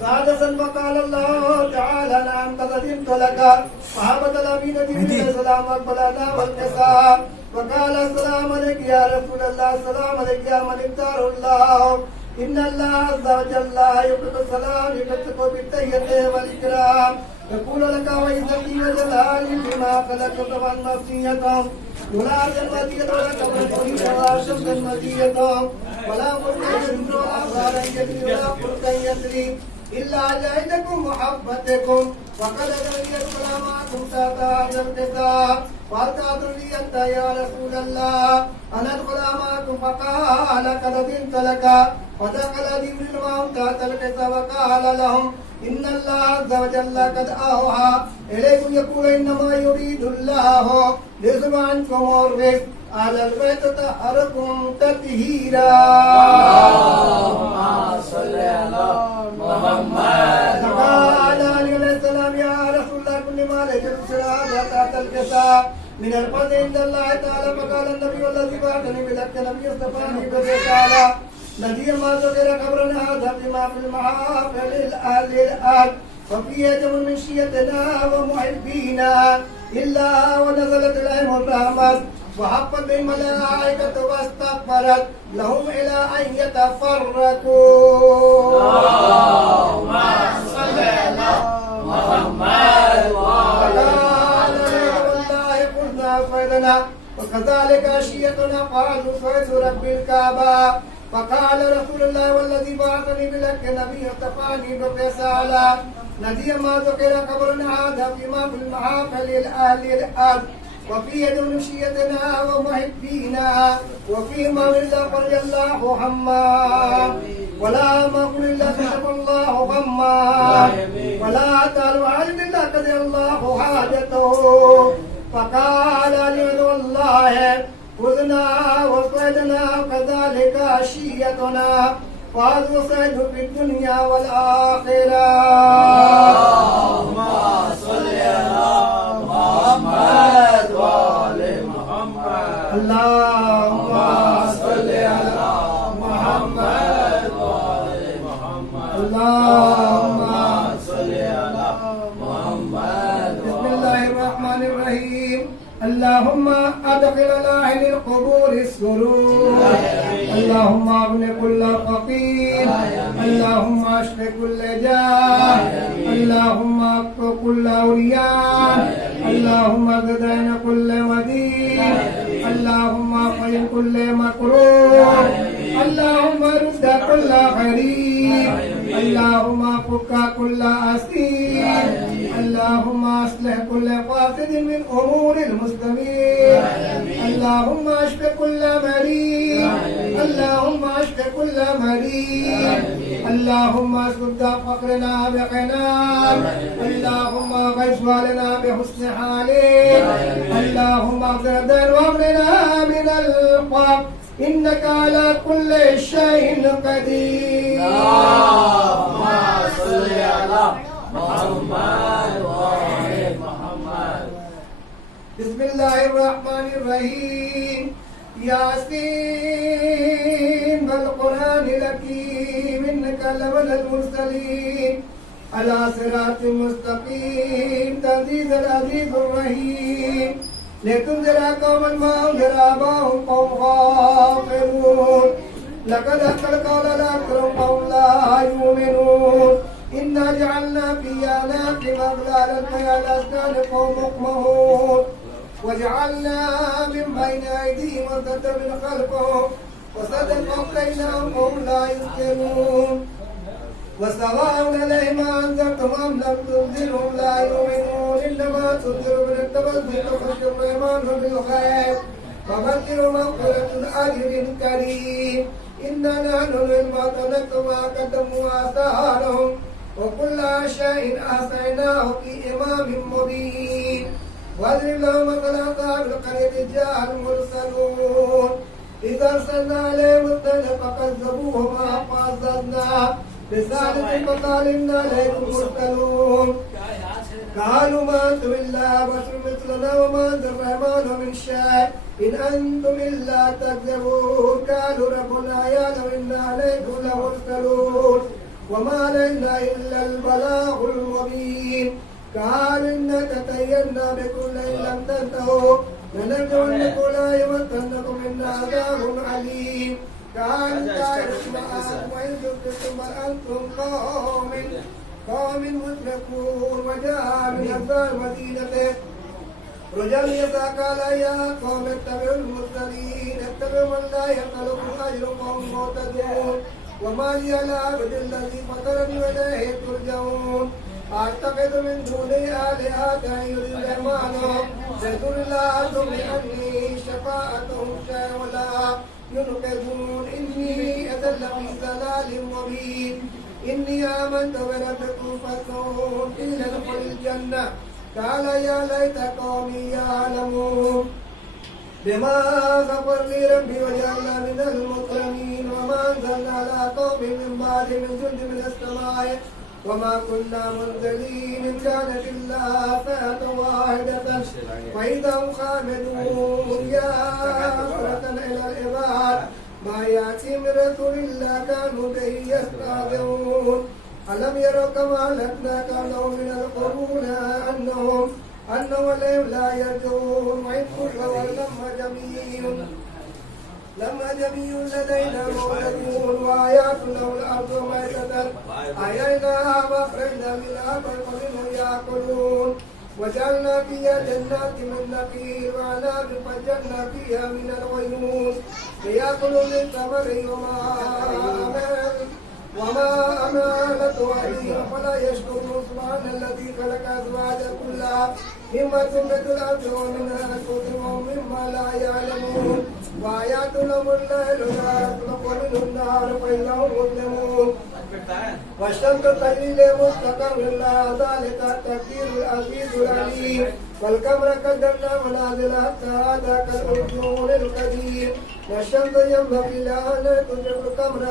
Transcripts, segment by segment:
سادسا وقال الله تعالى نعم قد أذنت لك صحابة الأمين جبريل السلام أقبلنا والنساء وقال السلام عليك يا رسول الله السلام عليك يا من اختار الله إن الله عز وجل يقبل السلام يكتب بالتحية والإكرام يقول لك وعزتي وجلالي بما خلقت والمسية ولا جنة ولا كبرتني ولا شمس مزية ولا قرن يجري ولا غار يجري ولا قرن يجري إلا جعلكم محبتكم وقد أدري السلامكم تاتا جرتتا فأتى لي أنت يا رسول الله أنا أدخل معكم فقال قد أذنت لك ودخل جبريل معهم تحت الكسى وقال لهم إن الله عز وجل قد أوحى إليكم يقول إنما يريد الله ليذهب عنكم الرجس على البيت طهركم تطهيرا. اللهم صل على محمد قال علي عليه السلام يا رسول الله كل ما لك الشراب تحت الكسى من الفضل عند الله تعالى فقال النبي والذي بعثني بلك نبي اصطفاني بذكاله نبي ما ذكر قبرنا هذا بما في المحافل الأهل الأرض وفي يجب من شيتنا ومحبينا إلا ونزلت عليهم الرحمة وحفت بهم الملائكة واستغفرت لهم إلى أن يتفرقوا. اللهم صل على محمد وقال والله قلنا صيدنا وكذلك أشيتنا قالوا صيد رب الكعبة فقال رسول الله والذي بعثني بلك نبي اصطفاني برسالة نبي ما ذكر قبرنا هذا فيما في المحافل الأهل الأرض وفي يد نشيتنا ومحبينا وفيما لله قضي الله هما ولا ما قل إلا كشف الله غما ولا تعالوا علم الله قضي الله حاجته فقال لي والله خذنا وصيدنا كذلك عشيتنا فهذا صيد في الدنيا والآخرة. اللهم صل على محمد وآل محمد اللهم صل على محمد وآل محمد اللهم صل على محمد. بسم الله الرحمن الرحيم. اللهم أدخل على أهل القبور السرور اللهم أغن كل فقير اللهم اشف كل جاه اللهم اكف كل عريان اللهم اغدين كل مدين اللهم اقل كل مكروه اللهم رد كل غريب اللهم فك كل أسير اللهم أصلح كل فاسد من أمور المسلمين اللهم اشف كل مريض اللهم اشف كل مريض اللهم اسد فقرنا بغناك اللهم غيث لنا بحسن حالك اللهم اغفر واغننا من الفقر إنك على كل شيء قدير. اللهم صل على محمد وآل محمد. بسم الله الرحمن الرحيم. ياسين والقرآن الحكيم إنك لمن المرسلين على صراط مستقيم تنزيل العزيز الرحيم لتنذر قوما ما أنذر آباءهم قوم غافلون لقد حق القول لأكثرهم قوم لا يؤمنون إنا جعلنا في أعناقهم أغلالا فهي الأسنان قوم مقمحون وجعلنا من بين أيديهم وسدا من خلفهم وسدا فوقينهم قوم لا يبصرون وسواء عليهم أنذرتم أم لم تنذرهم لا يؤمنون إنما تنذر من التبذر خشي الرحمن بالغيب وبشر مغفرة أجر كريم إنا نحن نعلم ما قدموا وآثارهم وكل شيء أحصيناه في إمام مبين واضرب لهم مثلا أصحاب القرية جاء المرسلون إذا أرسلنا عليهم الطير فكذبوهما فعززنا بثالث فقالنا عليهم مرسلون قالوا ما أنتم إلا بشر مثلنا وما أنزل الرحمن من شيء إن أنتم إلا تكذبون قالوا ربنا يعملون وما علينا إلا البلاغ المبين قال إن تطيرنا بكم لئن لم تنتهوا لنرجونكم لا يمسنكم منا عذاب عليم قال تعالوا معكم وإن ذكرتم بل أنتم قوم مسرفون وجاء من أقصى المدينة رجل يسعى قال يا قوم اتبعوا المرسلين اتبعوا من لا يسألكم أجر وهم مهتدون وما لي لا أعبد الذي فطرني وإليه ترجعون أتخذ من دونه آلهة يريد الرحمن يضر لا تغني عني شفاعتهم شيئا ولا ينقذون إني أذل في ضلال مبين إني آمنت بربكم فاسمعون قيل ادخل الجنة قال يا ليت قومي يعلمون بما غفر لي ربي وجعلنا من المكرمين وما أنزلنا على قوم من بعد من جند من السماء وما كنا منزلين إن كانت إلا ساعة واحدة فإذا هم خامدون يا حسرة إلى العباد ما يأتي من رسول إلا كانوا به يستهزئون ألم يروا كما أهلكنا قبلهم من القرون أنهم لا يرجعون وإن كل لما جميع لدينا مولدون وآيات له الأرض ميتة أحييناها وأخرجنا منها فرقا منه يأكلون وجعلنا فيها جنات من نخيل وأعناب فجعلنا فيها من العيون ليأكلوا من ثمره وما أمانته عليهم فلا يشكرون سبحان الذي خلق أزواج كلها مما تنبت الأرض ومن أنفسهم ومما لا يعلمون وآيات لهم الليل يسلك ومنه النهار فإذا هم مظلمون والشمس تجري لمستقر لها ذلك التقدير العزيز العليم والقمر قدرنا منازل حتى عاد كالأرجون القديم والشمس ينبغي لها أن تدرك القمر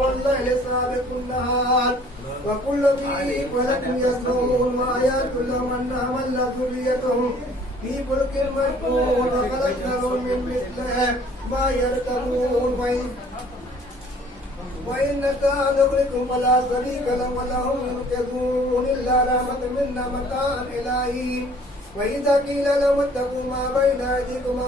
والليل سابق النهار وكل في فلك يسبحون وآيات لهم أن حملنا ذريتهم في فلك مركون وخلقناهم من مثله ما يركبون وإن نغرقهم فلا شريك لهم ولا هم ينقذون إلا رحمة منا متاعا إلهي وإذا قيل لهم اتقوا ما بين أيديكم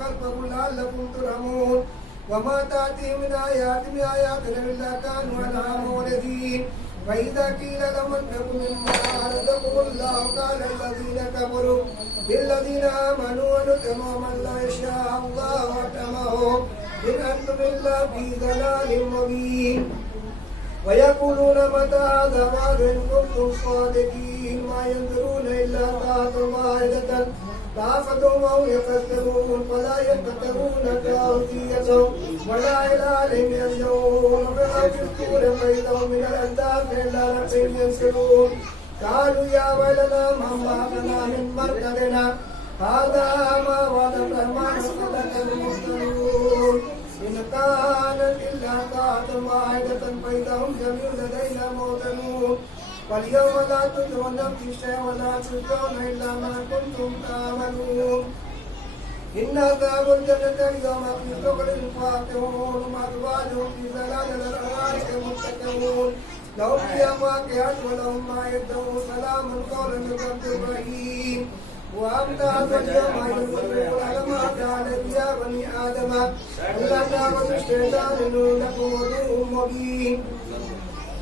خلفكم لعلكم ترحمون وما تأتيهم من آياتنا إلا كانوا عنها معرضين وإذا قيل لهم اتقوا مما رزقهم الله قال الذين كفروا للذين آمنوا ونطعم من لا يشاء الله وأطعمه إن أنتم إلا في ضلال مبين ويقولون متى هذا وعد إن كنتم صادقين ما ينظرون إلا ساعة واحدة فأخذهم وهم يخسرون فلا يتقون كافيتهم ولا إلى عليهم يرجعون فلا يذكرون فإذا من الأنداز إلا ربهم ينسلون قالوا يا ويلنا من بعثنا من مرقدنا هذا ما وعد الرحمن صدق المرسلون إن كانت إلا ساعة واحدة فإذا هم جميع لدينا موطنون واليوم لا تجزون نفس شيئا ولا تجزون إلا ما كنتم تعملون إن أصحاب الجنة اليوم في شغل فاكهون وأزواجهم في ظلال الأرائك متكئون لهم فيها فاكهة ولهم ما يدعون سلام قولا من رب رحيم وأمتعت اليوم يقولون ألم أجعل يا بني آدم ألا تعبدوا الشيطان إنه لكم عدو مبين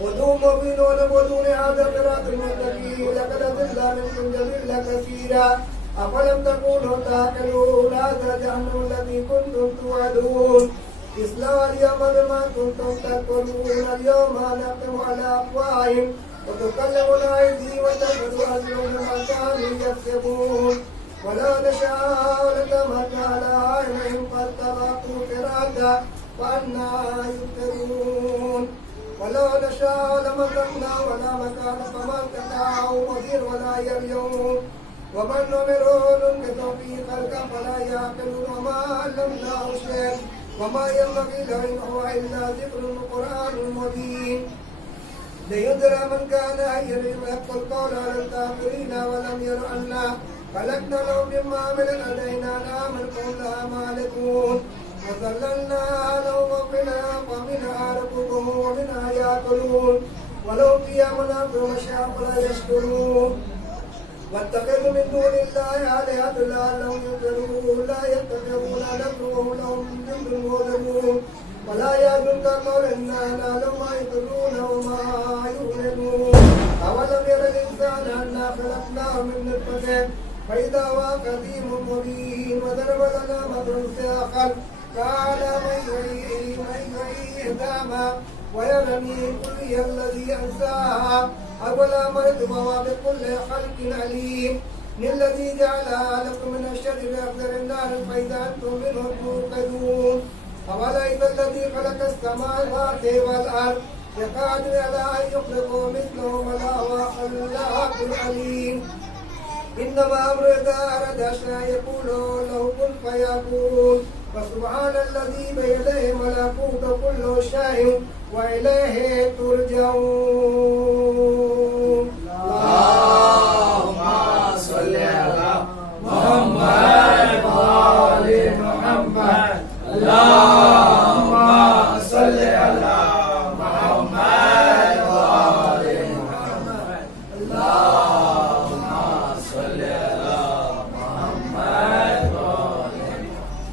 عدو مبين ولبدون هذا صراط المستقيم لقد أضل منكم جبلا كثيرا أفلم تكونوا تعقلون هذا جهنم الذي كنتم توعدون اصلوها اليوم بما كنتم تكفرون اليوم نختم على أفواههم وتكلمنا أيديهم وتشهد أرجلهم بما كانوا يكسبون ولو نشاء لطمسنا على أعينهم فاستبقوا صراطا فأنى يبصرون ولو نشاء لمسخنا ولا مكان فما استطاعوا مصير ولا يرجعون ومن نمره ننقص في خلقا فلا يعقلون وما علمناه شيئا وما ينبغي له إن هو إلا ذكر قرآن مبين لينذر من كان حيا يحق القول على الكافرين ولم ير أنا خلقنا لهم مما عملت أيدينا نعما فهم لها مالكون وذللنا لهم ومنها ركوبهم ومنها يعقلون ولو قيام الأرض ومشاء فلا يشكرون واتخذوا من دون الله آلهة لعلهم ينصرون لا يتخذون نصرهم لهم جند مغلبون ولا يأتونك قولا إنا لهم ما يسرون وما يعلنون أولم ير الإنسان أنا خلقناه من نطفة فإذا هو خصيم مبين وضرب لنا مثلا آخر قال من يحيي العظام ويرمي كل الذي أنساها أولا مرض وهو بكل خلق عليم الذي جعلها لكم من الشجر الأخضر النار فإذا أنتم منه توقدون أولئك الذي خلق السماوات والأرض يقادر على أن يخلقوا مثلهم ولا هو خلاق عليم إنما أمر إذا أراد شيئا يقول له كن فيكون فسبحان الذي بيده ملكوت كل شيء وإليه ترجعون. اللهم صل على محمد وآل محمد. اللهم صل على محمد وآل محمد. اللهم صل على محمد وآل محمد.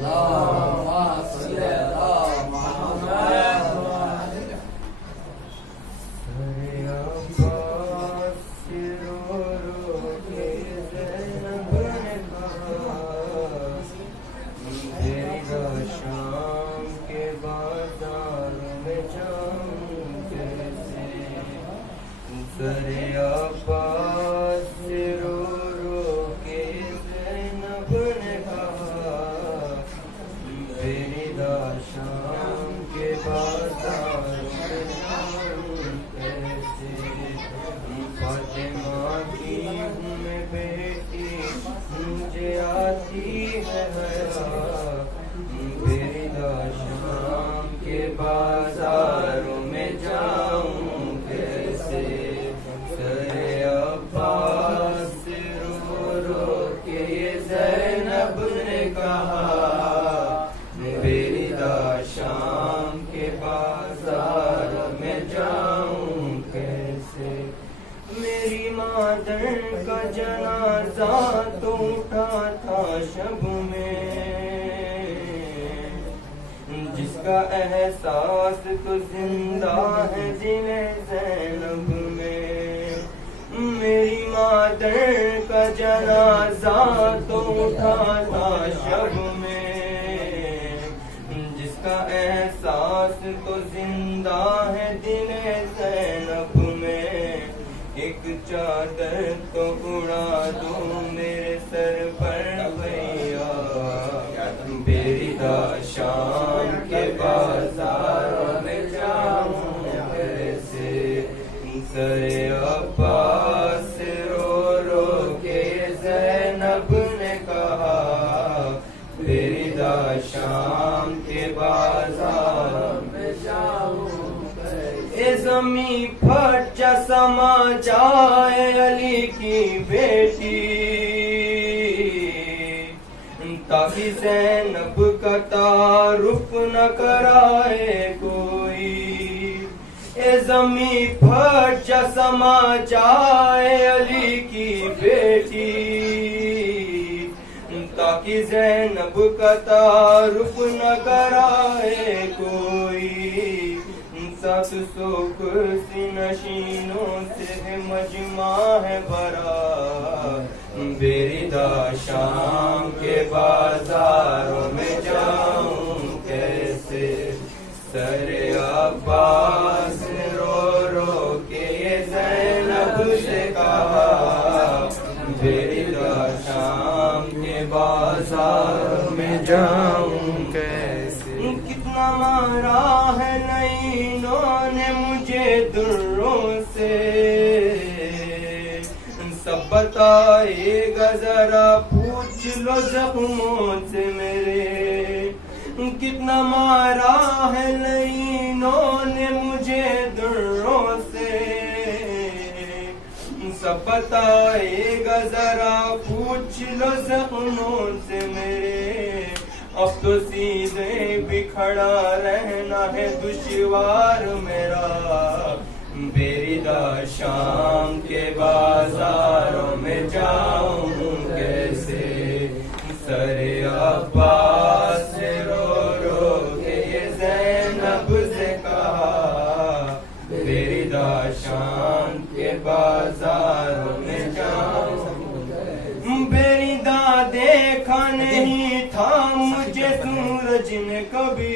اللهم صل على محمد وآل شام کے بازار میں جاؤں کیسے سر عباس سے رو رو کے زینب نے کہا فریدا شام کے بازار میں جاؤں کیسے فاطمہ کی ہوں میں بیٹی مجھے آتی ہے حیا فریدا شام کے بازاروں میں جاؤں کیسے سر عباس سے رو رو کے یہ زینب نے کہا فریدا شام کے بازار میں جاؤں کیسے میری مادر کا جنازہ تو اٹھا تھا شب میں جس کا احساس تو زندہ ہے دل زینب میں میری مادر کا جنازہ تو اٹھا تھا شب میں جس کا احساس تو زندہ ہے دل زینب میں ایک چادر تو اڑا دو میرے سر پر بھیا فریدا شام کے بازار میں جاؤں کیسے سر عباس رو رو کے زینب نے کہا فریدا شام کے بازار میں جاؤں اے زمین پھٹ جا سما جائے علی کی بیٹی تاکہ زینب کا تعارف نہ کرائے کوئی اے زمین پھٹ جا سما جائے علی کی بیٹی تاکہ زینب کا تعارف نہ کرائے کوئی 700 کرسی نشینوں سے مجمع ہے بھرا فریدا شام کے بازاروں میں جاؤں کیسے سر عباس رو رو کے یہ زینب سے کہا فریدا شام کے بازار میں جاؤں کیسے کتنا مارا ہے نعینوں نے مجھے دروں سے سب بتائے گا ذرا پوچھ لو زخموں سے میرے کتنا مارا ہے نعینوں نے مجھے دروں سے سب بتائے گا ذرا پوچھ لو زخموں سے میرے اب تو سیدھے بھی کھڑا رہنا ہے دشوار میرا بیریدہ شام کے بازاروں میں جاؤں کیسے سر عباس سے رو رو کے یہ زینب سے کہا بیریدہ شام کے بازاروں میں جاؤں بیریدہ دیکھا نہیں تھا مجھے سورج نے کبھی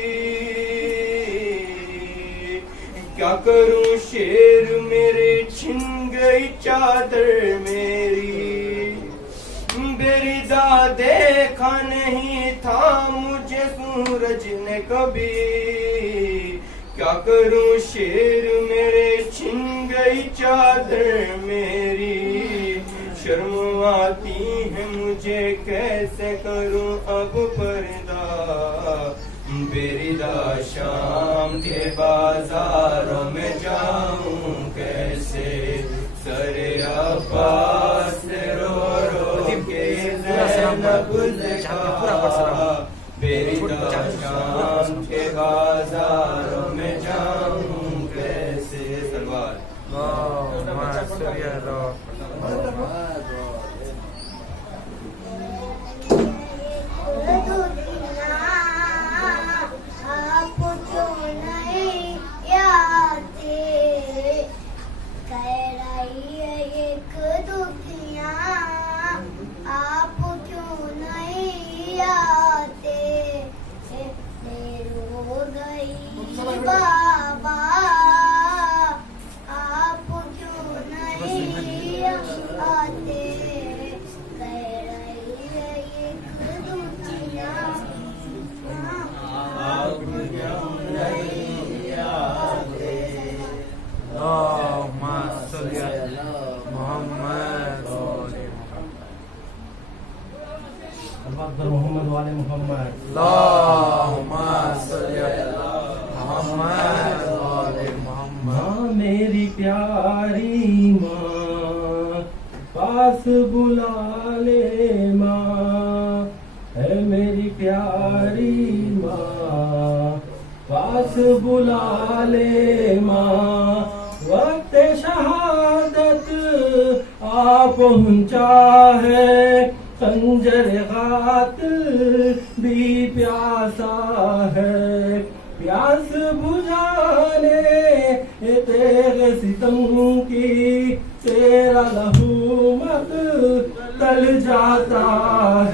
کیا کروں شیر میرے چھن گئی چادر میری بیریدہ دیکھا نہیں تھا مجھے سورج نے کبھی کیا کروں شیر میرے چھن گئی چادر میری شرم آتی ہے مجھے کیسے کروں اب پردہ بیریدہ شام کے بازاروں میں جاؤں کیسے سر عباس سے رو رو کے زینب سے کہا بیریدہ شام کے بازاروں میں جاؤں کیسے سلوار محمد والے محمد اللہم صلی علی محمد والے محمد ماں میری پیاری ماں پاس بلا لے ماں ہے میری پیاری ماں پاس بلا لے ماں وقت شہادت آ پہنچا ہے خنجر قاتل بھی پیاسا ہے پیاس بجھانے تیغ ستم کی تیرا لہو مت تل جاتا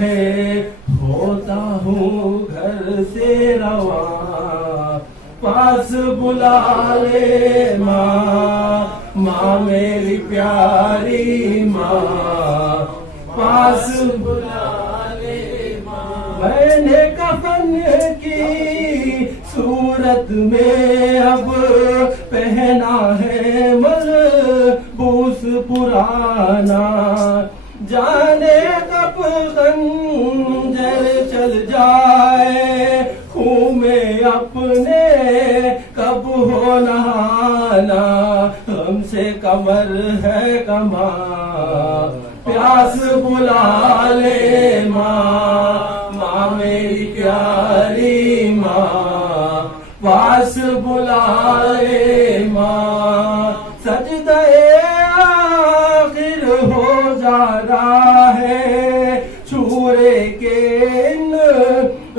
ہے ہوتا ہوں گھر سے رواں پاس بلا لے ماں میری پیاری ماں پاس بلا لے میں نے کفن کی صورت میں اب پہنا ہے ملبوس پرانا جانے کب خنجر چل جائے خون میں اپنے کب ہو نہانا ہم سے کمر ہے کماں پیاس بلا لے ماں میری پیاری ماں پاس بلا لے ماں سجدہ آخر ہو جا رہا ہے چھوڑے کے ان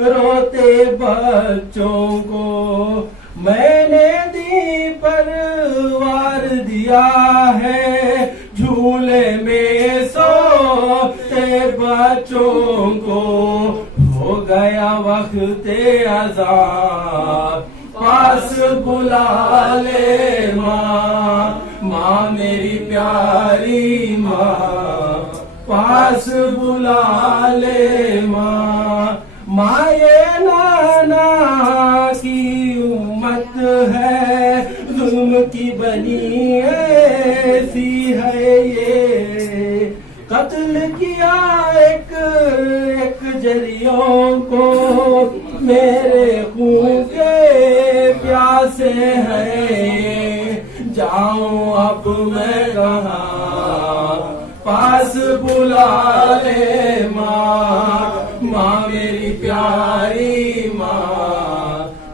روتے بچوں کو میں نے دی پروار دیا ہے جھولے میں سوتے بچوں کو ہو گیا وقت اذان پاس بلا لے ماں میری پیاری ماں پاس بلا لے ماں یہ نانا کی امت ہے ظلم کی بنی ایسی ہے یہ قتل کیا ایک جریوں کو میرے خون کے پیاسے ہیں جاؤں اب میں کہاں پاس بلا لے ماں میری پیاری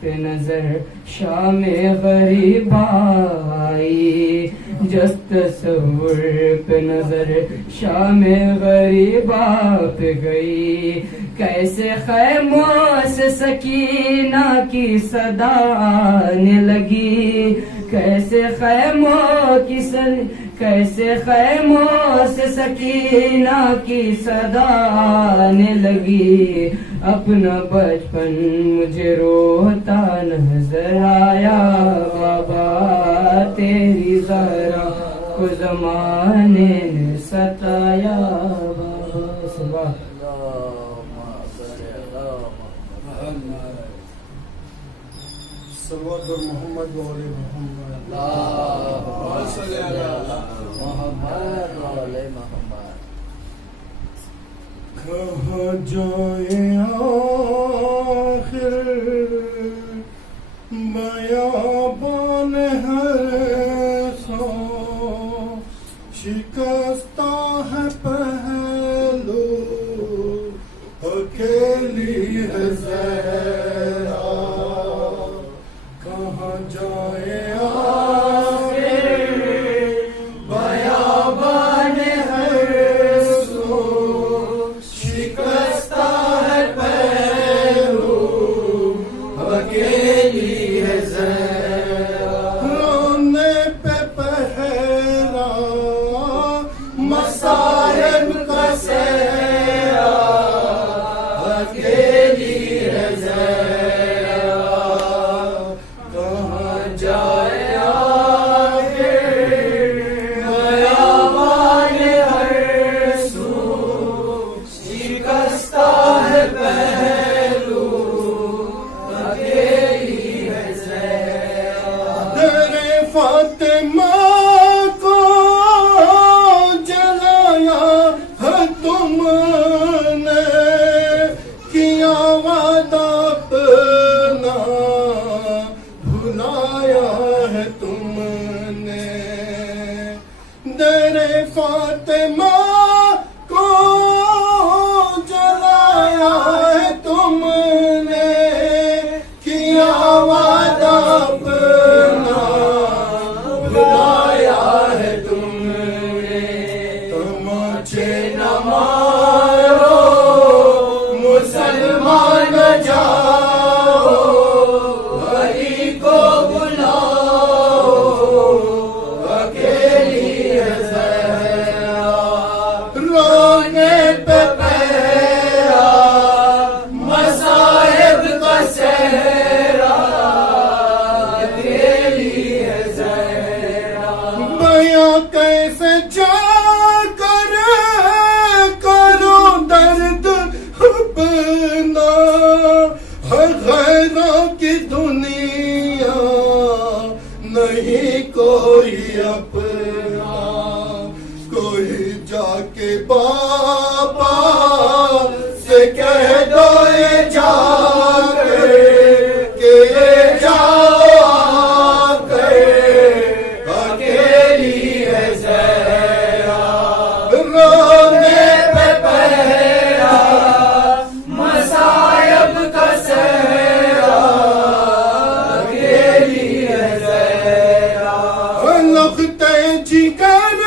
پہ نظر شام غریب آئی، جس تصور پہ نظر شام غریب پہ گئی، کیسے خیموں سے سکینہ کی صدا آنے لگی، کیسے خیموں سے سکینہ کی صدا آنے لگی، اپنا بچپن مجھے روتا نظر آیا، بابا تیری ذرا کو زمانے نے ستایا، بابا سبحان صلوات بر محمد و آل محمد، کہاں جائے آخر بیابان ہر سو، شکستہ ہے پہلو اکیلی ہے زہرا، کہاں جائے آخر بیابان ہر سو، شکستہ ہے پہلو اکیلی ہے زہرا، رونے پہ پہرا مصائب کا سہرا، اکیلی ہے زہرا، کہاں جائے آخر بیابان ہر سو، شکستہ ہے پہلو اکیلی ہے زہرا، در فاطمہ کو جلایا ہے تم نے، کیا وعدہ اپنا بھلایا ہے تم نے، در فاطمہ کو جلایا ہے تم نے، کیا وعدہ اپنا بھلایا ہے تم نے، تماچے نہ مارو مسلمان جاؤ، علی کو بلاؤ اکیلی ہے زہرا، رونے پہ پہرا مصائب کا سہرا، اکیلی ہے زہرا، بیاں کیسے جا کر کرو درد اپنا، ہے غیروں کی دنیا نہیں کوئی اپنا، کوئی جا کے بابا سے کہہ دو یہ جا کر کہ یہ جاؤ آ کر اکیلی ہے زہرا، رونے پہ پہرا مصائب کا سہرا، اکیلی ہے زہرا، لختے جگر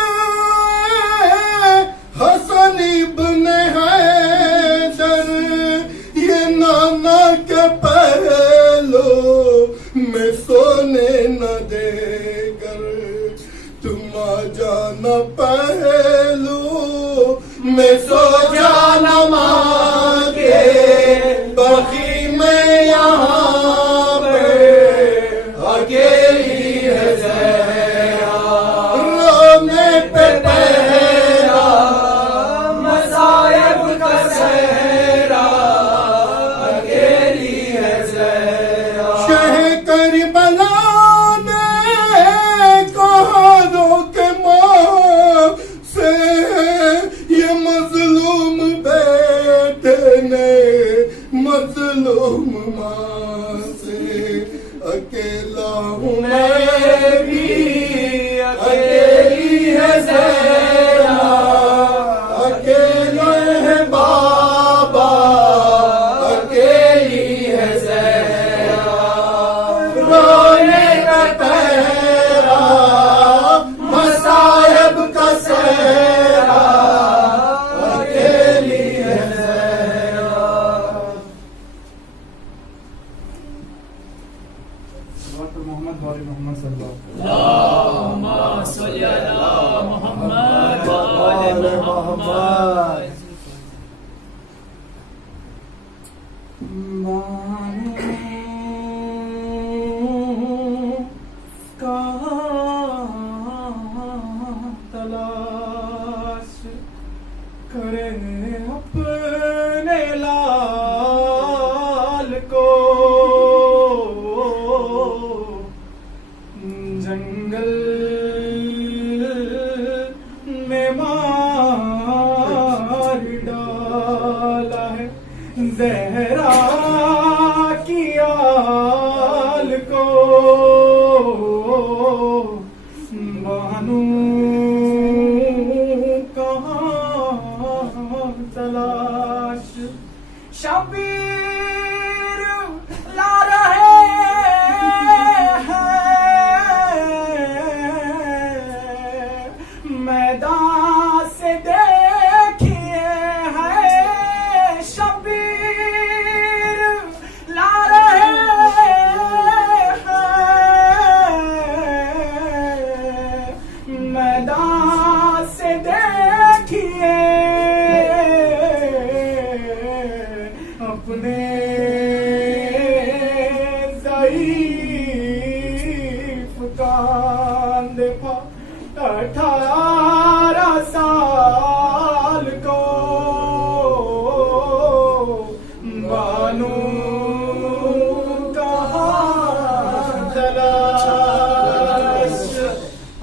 حسن ابن حیدر، یہ نانا کے پہلو میں سونے نہ دے گر، تم آ جانا پہلو میں سو جانا ماں کے، باقی میں یہاں پہ اکیلی ہے زہرا، رونے پہ پہرا مصائب کا سہرا، اکیلی ہے زہرا، شہ کربلا نے کہا روک ماں سے، یہ مظلوم بیٹے نے مظلوم ماں سے، اکیلا ہوں میں بھی اکیلی ہے زہرا، اکیلے ہے بابا اکیلی ہے زہرا، صلوات پر محمد وآل محمد صلی اللہ علیہ وسلم. اللهم صل على محمد وآل محمد. تلاش کرے اپنے لال کو جنگل میں مار ڈالا ہے زہرا کی آل کو بانو کہاں تلاش شبیر لا رہے ہیں میدان سے دیکھیے ہے شبیر لا رہے ہیں میدان سے دیکھیے اپنے ضعیف کاندھے پر 18 سال کو بانو کہاں تلاش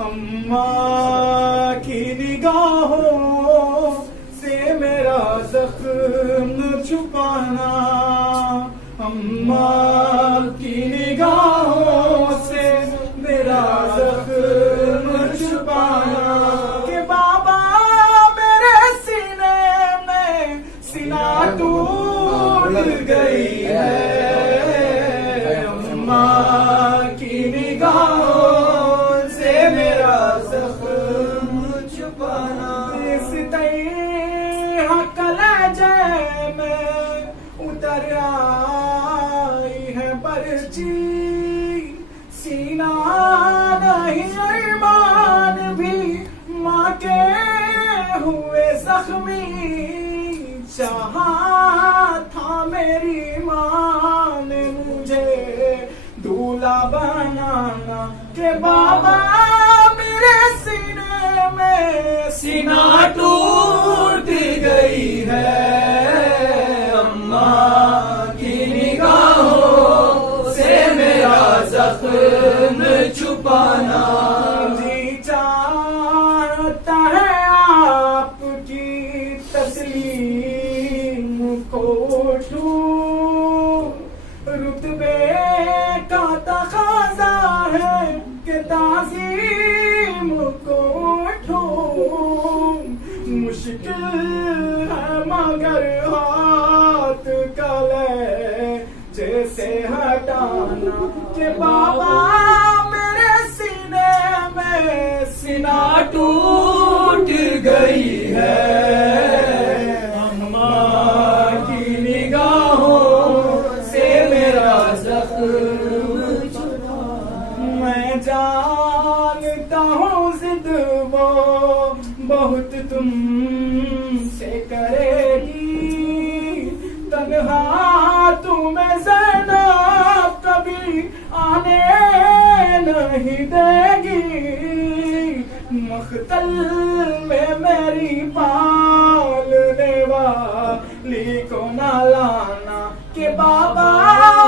اماں کی نگاہوں سے میرا زخم چھپانا اماں کی نگاہوں سے میرا زخم چھپانا کہ بابا میرے سینے میں سینہ ٹوٹ گئی ہے اماں کی نگاہوں سے میرا زخم چھپانا اس طرح کلیجے میں اتر آئی ہے پرچی سینہ نہیں ایمان بھی ماں کے ہوئے زخمی چاہا تھا میری ماں نے مجھے دولہا بنانا کہ بابا میرے سینے میں سینہ ٹوٹ گئی ہے اماں کی نگاہوں سے میرا زخم چھپانا جی چاہتا ہے آپ کی تسلیم کو اٹھوں رتبے کا تقاضا ہے کہ تعظیم کو اٹھوں مشکل ہے مگر ہاتھ کلے جیسے ہٹانا کہ بابا میرے سینے میں سینہ ٹوٹ گئی ہے اماں کی نگاہوں سے میرا زخم میں جانتا ہوں ضد وہ بہت تم سے کرے گی تنہا تمہیں زینب کبھی آنے نہیں دے گی مختل میں میری پالنے والی کو نہ لانا کہ بابا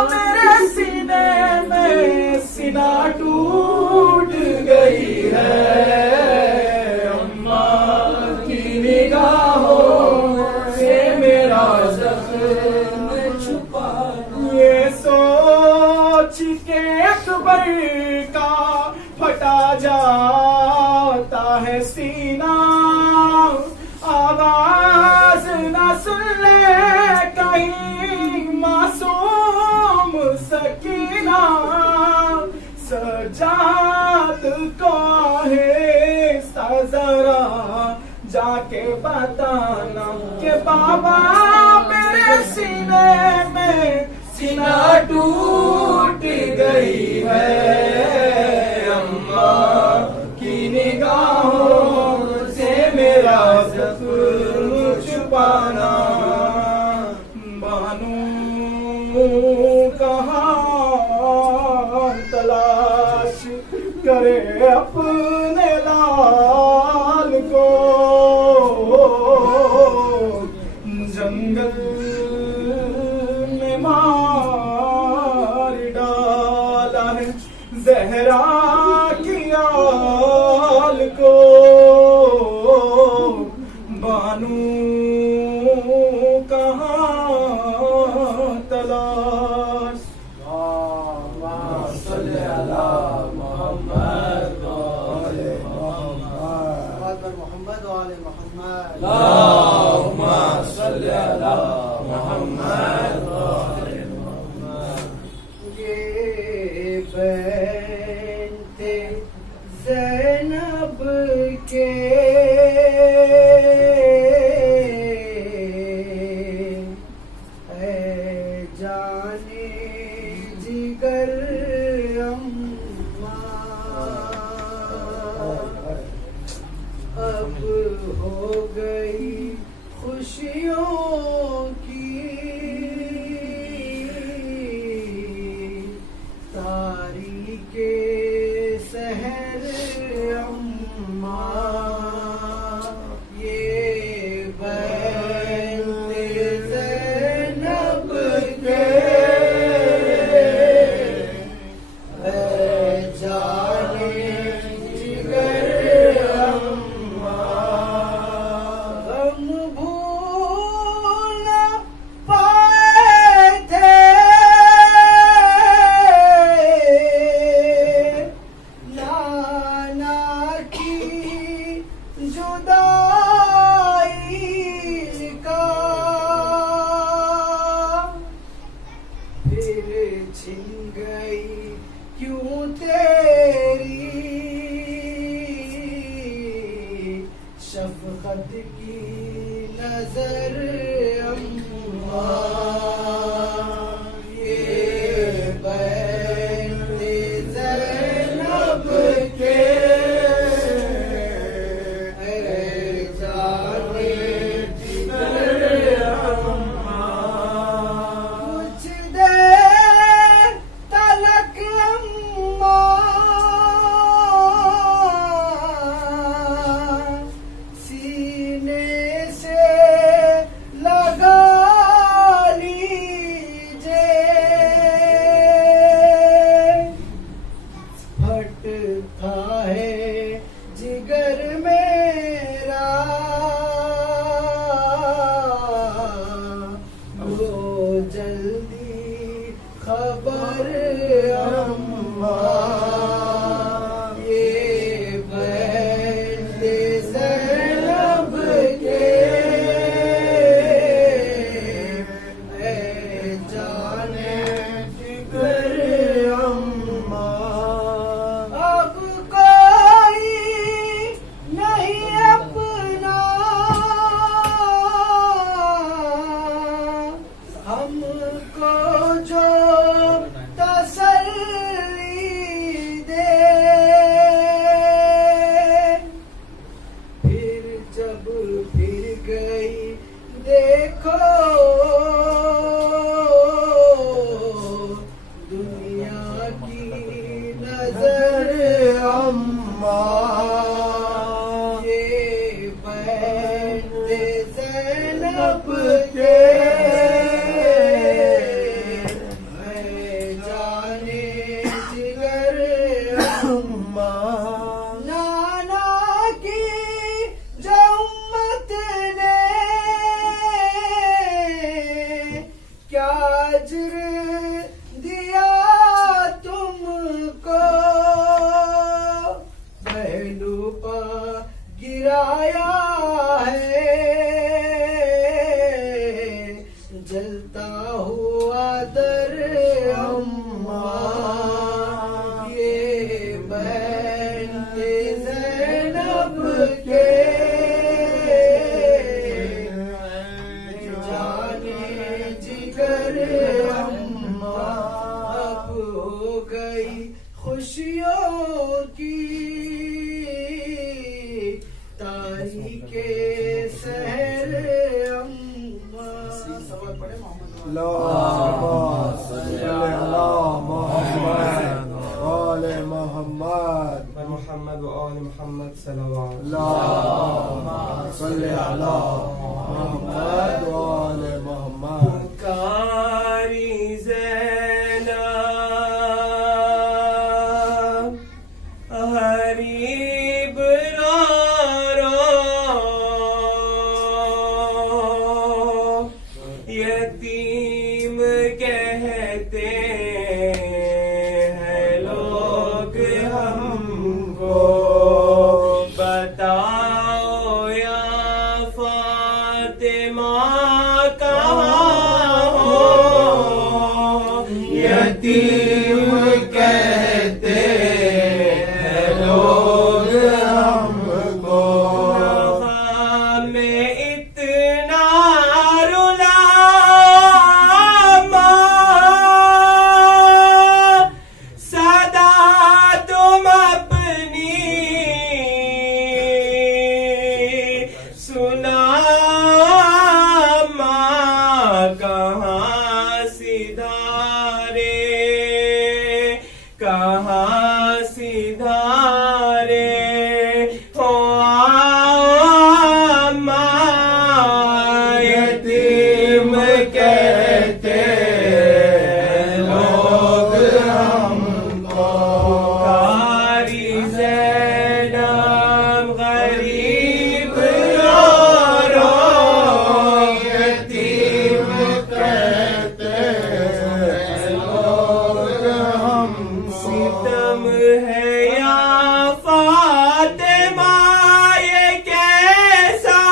میرے سینے میں سینہ ٹوٹ گئی ہے اماں کی نگاہوں سے میرا زخم چھپا یہ سوچ کے اکبر کا پھٹا جاتا ہے سینہ آواز نہ سن لے کہیں معصوم سکینہ سجاد کو ہے ذرا جا کے بتانا کہ بابا میرے سینے میں سینہ ٹوٹ گئی ہے اپنے لال کو جنگل میں مار ڈالا ہے، زہرا کی آل کو بانو کہاں تلاش. محمد وآل محمد. اللهم صل على محمد. یہ بنت زینب کے اے جانے جگر اب ہو گئی خوشیوں کی تاریخ سحر اماں. یہ بنت زینب کے اے جانے جگر غم بھول نہ پائے تھے نانا کی جدائی کا، پھر چھن گئی کیوں تیری شفقت کی نظر اماں. یہ بنت زینب کے اے جانے جگر اماں. کچھ دیر تلک اماں سینے سے لگا لیجے، پھٹتا ہے جگر میرا لو جلدی خبر اماں. یہ بنت زینب کے اے جانے جگر اماں. اب کوئی نہیں اپنا ہم کو جو تسلی دے. پھر جب پھر گئی دیکھو دنیا کی نظر اماں. یہ بنت زینب کے اے جانے جگر اماں. نانا کی جو امت نے کیا اجر دیا تم کو، پہلو پا گرایا ہے جلتا ہوا در اماں. یہ بنت زینب کے جانے جگر اماں. اب ہو گئی خوشیوں کی تاریخ سحر اماں. سبق پڑھے محمد. اللهم صل على محمد وآل محمد. محمد صلوات اللهم صل على محمد وآل محمد. پکاری زینب غریب را یتیم کہتے ہیں لوگ ہم کو. بتاؤ یا فاطمہ کہاں ہو. یتیم کہتے ہیں لوگ ہم کو. میں اتنا رلا صدا تم اپنی سنا ماں کہاں سدھارے کہاں سدھارے ہو ماں. یتیم کہتے لوگ ہم کو. پکاری زینب غریب رو یتیم کہتے لوگ ہم کو. ستم ہے یا فاطمہ یہ کیسا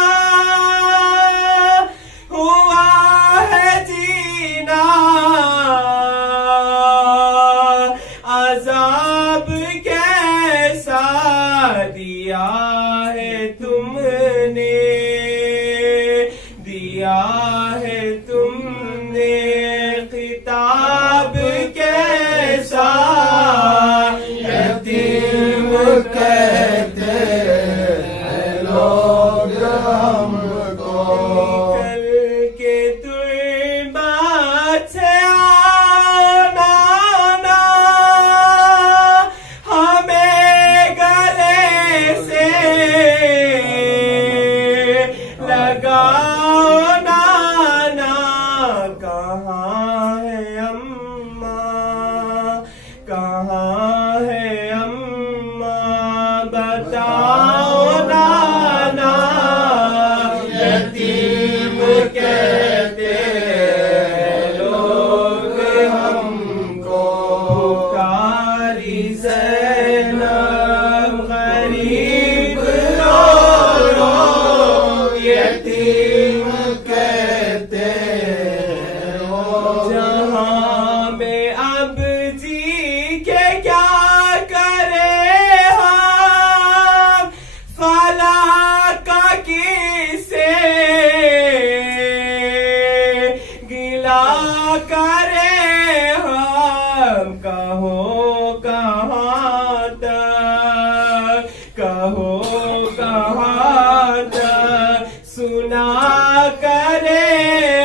ہوا ہے جینا. عذاب کیسا دیا ہے تم نے دیا ہے تم نے. خطاب کیسا یتیم کہتے لوگ ہم کو. کل کے تربت سے آنا نا ہمیں گلے سے لگاؤ نانا. کہاں ہے اماں کہاں ہے اماں بتاؤ نانا. یتیم کہتے لوگ ہم کو. پکاری زینب غریب رو یتیم کہتے جہاں میں اب جی کے کیا کرے ہم. فلاح کا کسے گلا کرے ہم. کہو کہاں تک کہو کہاں تک سنا کرے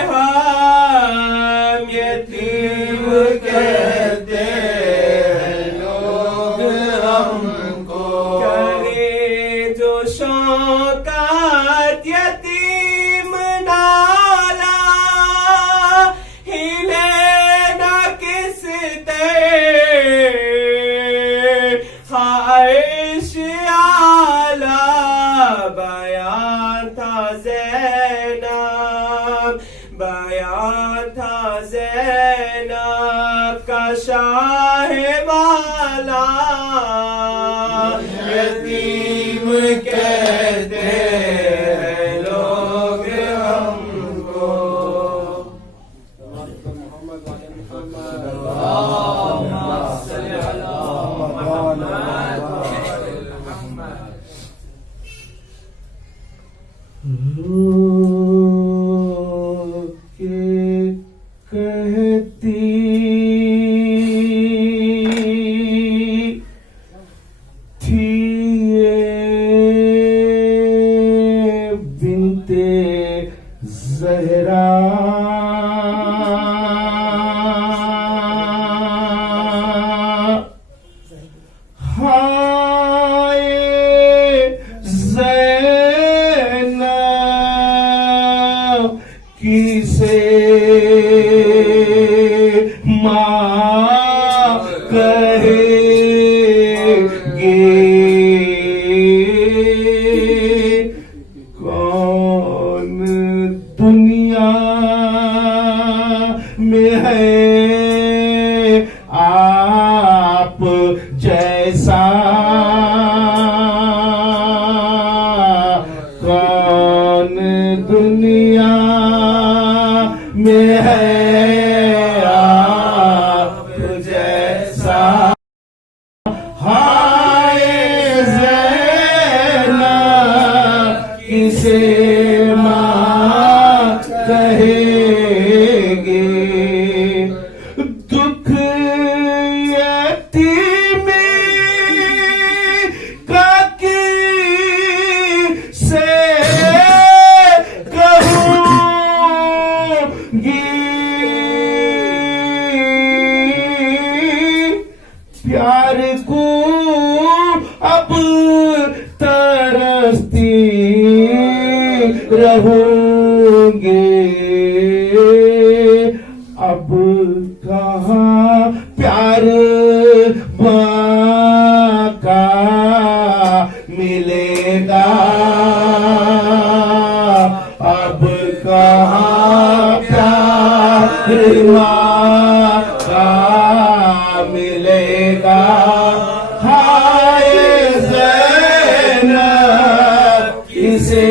ہم. یتیم کہتے لوگ ہم کو. کرے جو شوکت یتیم نالا ہلے نہ کس خواہش اعلیٰ. بیان تھا زینب بیان تھا زینب کا شاہ والا. یتیم کہتے لوگ ہم کو. محمد وعلى محمد. اللهم صل على محمد رو کے کہتی تھی جیسا کون دنیا میں ہے آپ جیسا ہائے زینب کسے ماں کہیں گے دکھ یتیمی کا کسے کہوں گی پیار کو اب ترستی رہوں گے اب کہاں پیار ماں کا ملے گا اب کہاں پیار ماں کا ملے گا ہائے زینب کسے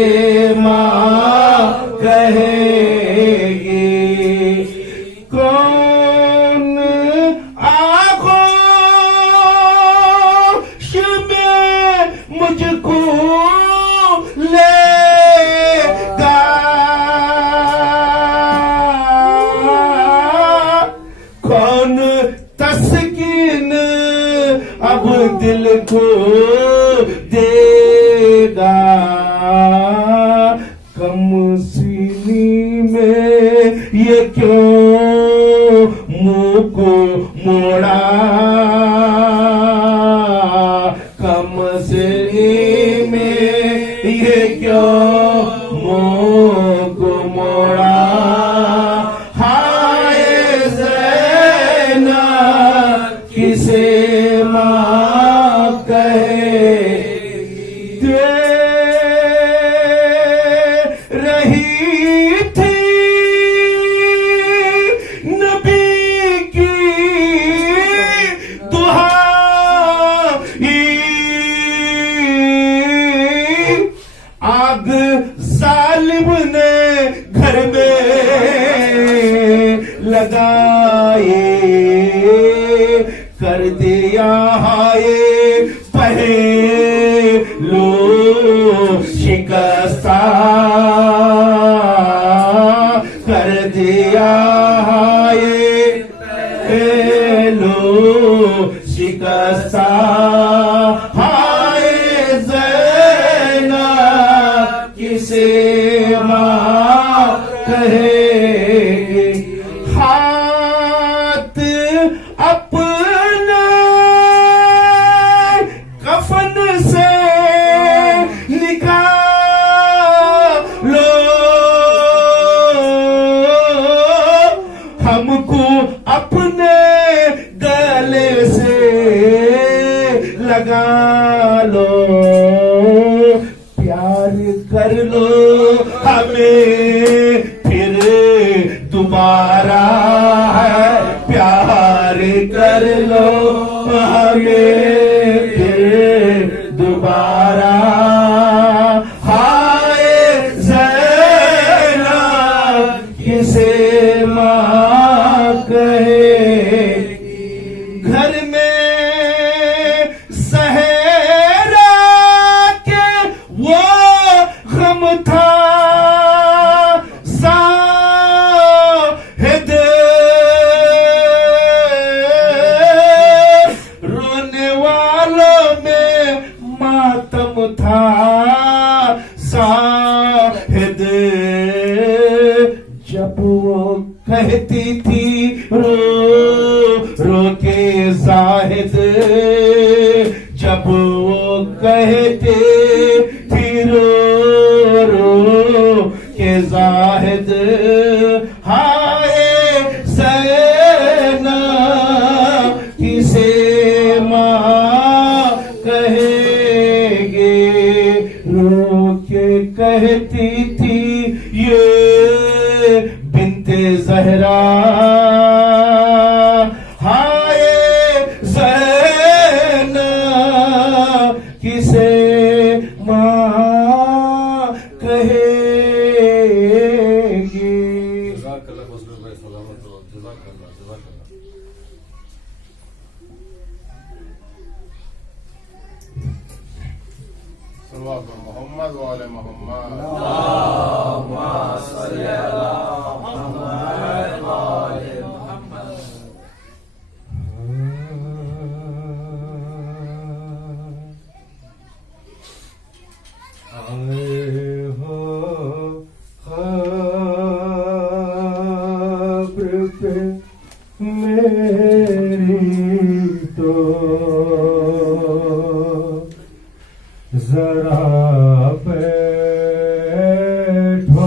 ماں کہے گی کون آغوش میں مجھ کو لے گا کون تسکین اب دل کو دے گا کم سینی میں یہ کیوں منہ کو موڑا کم سینی میں یہ کیوں منہ کو موڑا ہائے زینب کسے ماں کہے دے رہی تھی نبی کی دہائی آگ ظالم نے گھر میں لگائے کر دیا ہائے پہلو شکستہ کر دیا ہائے پہلو شکستہ ہائے زینب کسے ماں کہے گی ہاتھ اپنے کفن سے نکالو ہم کو اپنے گلے سے لگا لو پیار کر لو ہمیں پھر دوبارہ ہے پیار کر لو ہمیں پھر دوبارہ ہائے زینب کسے ماں کہے گھر میں صحرا کے وہ غم تھا زاہد رونے والوں میں ماتم تھا زاہد جب وہ کہتی تھی رو رو کے زاہد جب وہ کہتے تھی رو رو کے زاہد ہائے زینب کسے ماں کہے گے رو کے کہتی تھی یہ بنت زہرا ہائے زینب صلوات محمد وآل محمد آئے ہو خبر پہ میری تو ذرا بیٹھو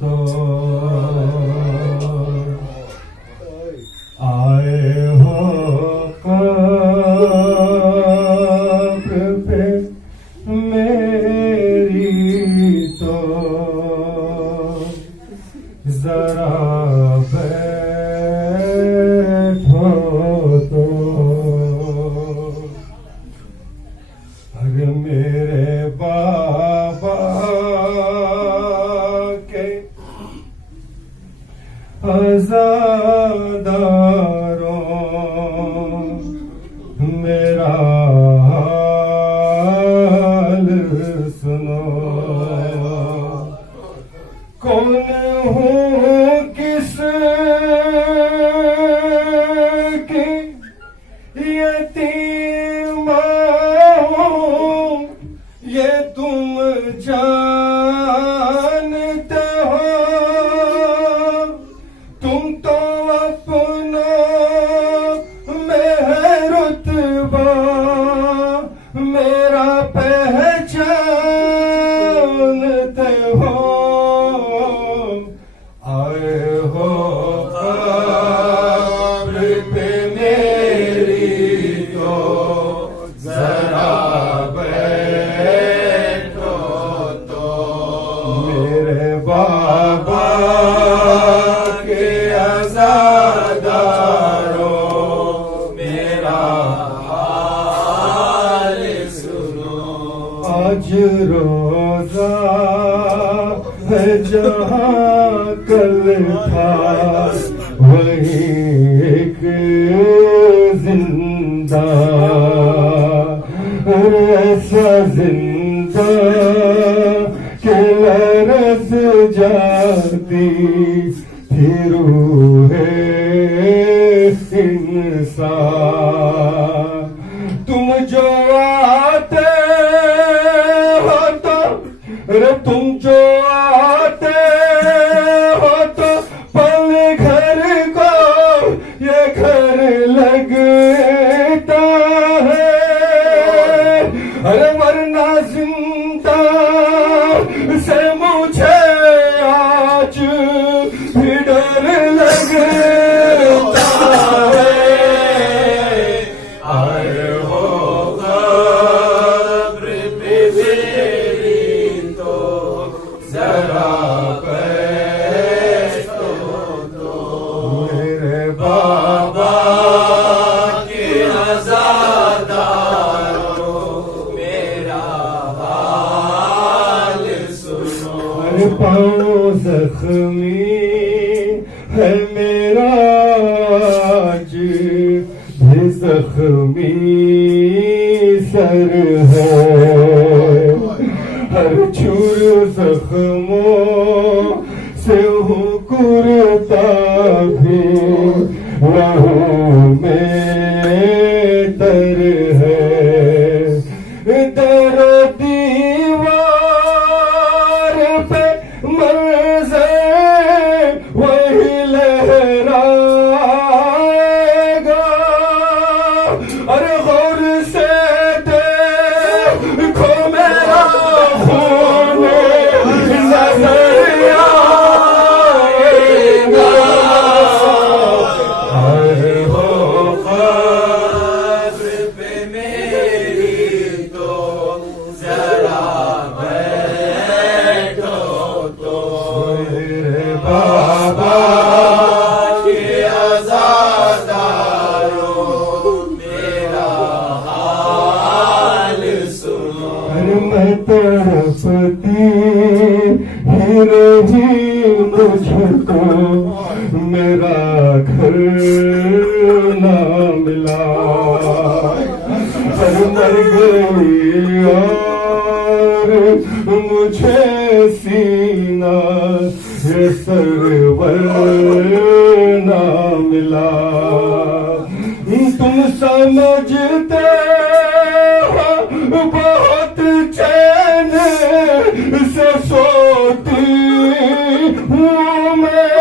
تو آئے ہو قبر پہ میری تو ذرا بیٹھو تو اگر میرے بابا کے عزاداروں میرا حال سنو کون ہوں کس کی یتیم ہوں یہ تم جانتے ہو تم تو اپنوں میں ہے رتبہ میرا پہچانتے ہو آئے ہو قبر پہ میری تو ذرا بیٹھو تو میرے بابا کے عزاداروں میرا حال سنو آج روزہ ہے جہاں کل تھا وہی ایک زندہ ایسا زندہ کہ لرز جاتی تھی روح انسان تم جو آتے ہو تو تم جو آتے ہو تو پل گھر کو یہ گھر لگتا ہے ارے ورنہ زندہ سے مجھے آج بھی ڈر لگتا ہے آئے ہو قبر پہ میری تو ذرا بیٹھو تو میرے بابا کے عزاداروں میرا حال سنو پاؤں زخمی ہے میرا آج بھی زخمی سر ہے ہر چور زخموں سے ہوں کرتا بھی لہو میں تر ہے در و دیوار پہ منظر وہی لہرائے گا اور غور سے دیکھو میرا خون نظر آئے گا آئے ہو قبر پہ میری تو ذرا بیٹھو تو میرے بابا کے عزاداروں میرا حال سنو میں تڑپتی ہی رہی مجھ کو میرا گھر نہ ملا پر مر گئی اور مگر مجھے سینہ یہ سرور نہ ملا. تم سمجھتے ہو بہت چین سے سوتی ہوں میں,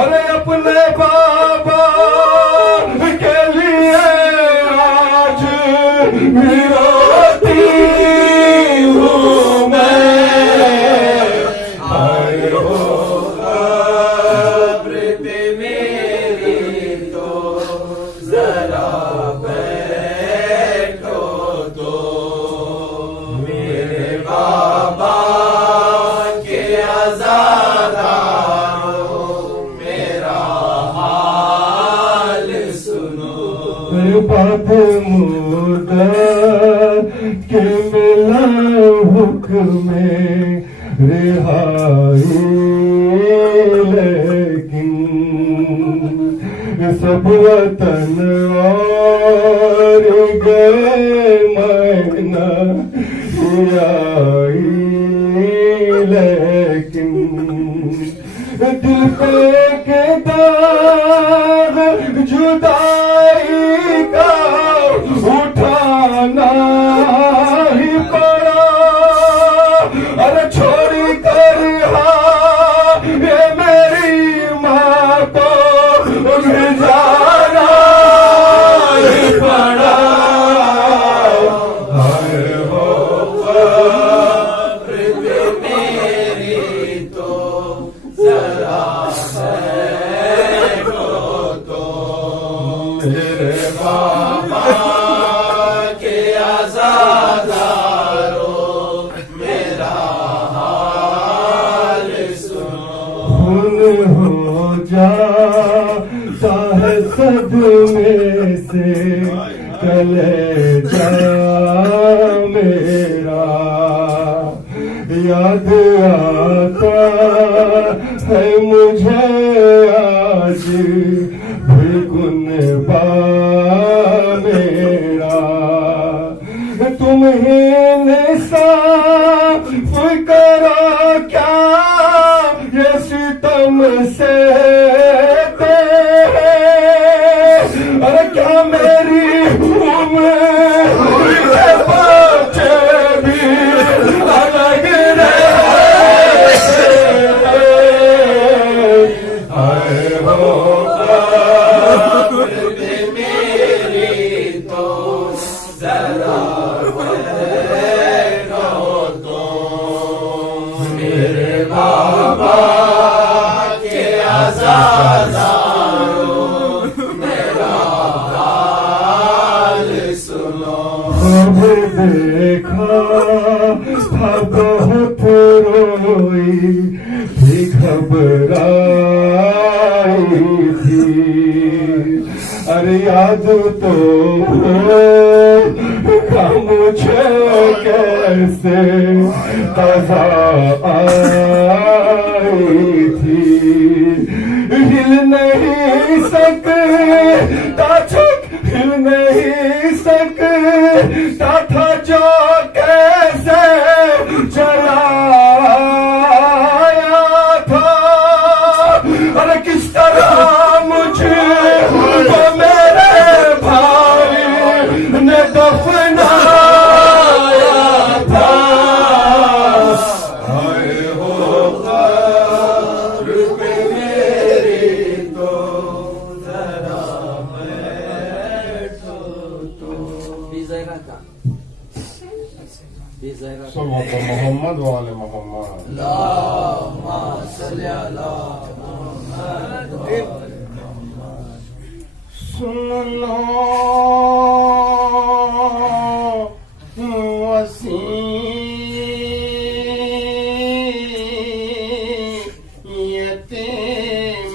ارے اپنے بابا کے لیے آج بھی روتی ہوں میں. آئے ہو قبر پہ میری تو ذرا بیٹھو تو میرے بابا کے عزاداروں میرا حال سنو. بات مدت کے ملا حکم رہائی, لیکن سب وطن اور گئے میں نہ آئی, لیکن دل پہ کے داغ جدائی کا اٹھانا ہی پڑا. ارے چھوڑی کر یہ میری ماں کو جانا ہی پڑا. آئے ہو قبر پہ میری تو ذرا بیٹھو تو میرے بابا کے عزاداروں میرا حال سنو. خون ہو جاتا ہے صدمے سے کلیجہ میرا, یاد آتا ہے مجھے آج بھی گنبا میرا. تم ہی انصاف کرو کیا یہ ستم سے ارے کیا میری عمر کے بچے بھی الگ رہے. آئے ہو قبر پہ میری تو ذرا بیٹھو تو میرے بابا کے عزاداروں میرا حال سنو. دیکھا تھا بہت روئی بھی گھبرائی تھی, ارے یاد تو کا مجھے کیسے تازہ آئی تھی. ہل نہیں سکتا چھک ہل نہیں سکتا تھا جو کیسے چلایا تھا. ارے کس طرح مجھے وہ میرے بھائی نے دفنایا تھا. آئے ہو قبر پہ میری تو ذرا بیٹھو تو. صلوات محمد وآل محمد. اللهم صل على محمد. سن لو وصیت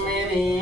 میری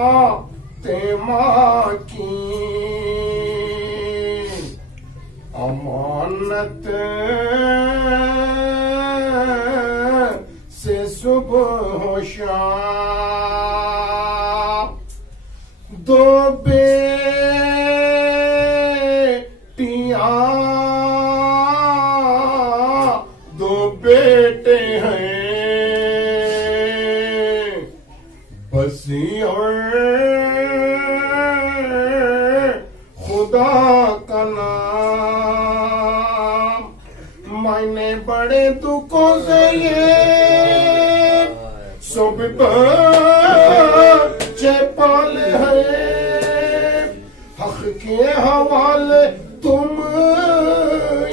رفاعت ماں کی امانت سے صبح و شام دو بیٹیاں دو بیٹے ہیں بسی اور خدا کا نام میں نے بڑے دکھوں سے یہ سب بچے پالے ہیں حق کے حوالے تم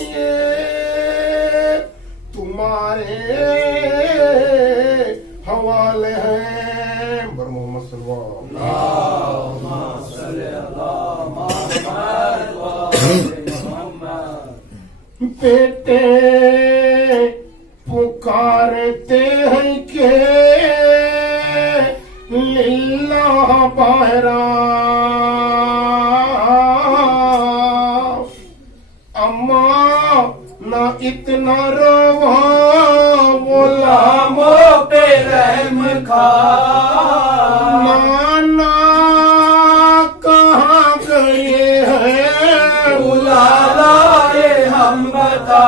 یہ تمہارے حوالے ہیں بر محمد صلی اللہ بیٹے پکارتے ہیں کہ للہ باہرا اماں نہ اتنا روا غلاموں پہ رحم کھا نانا کہاں گئے ہیں بلا لائے ہم بتا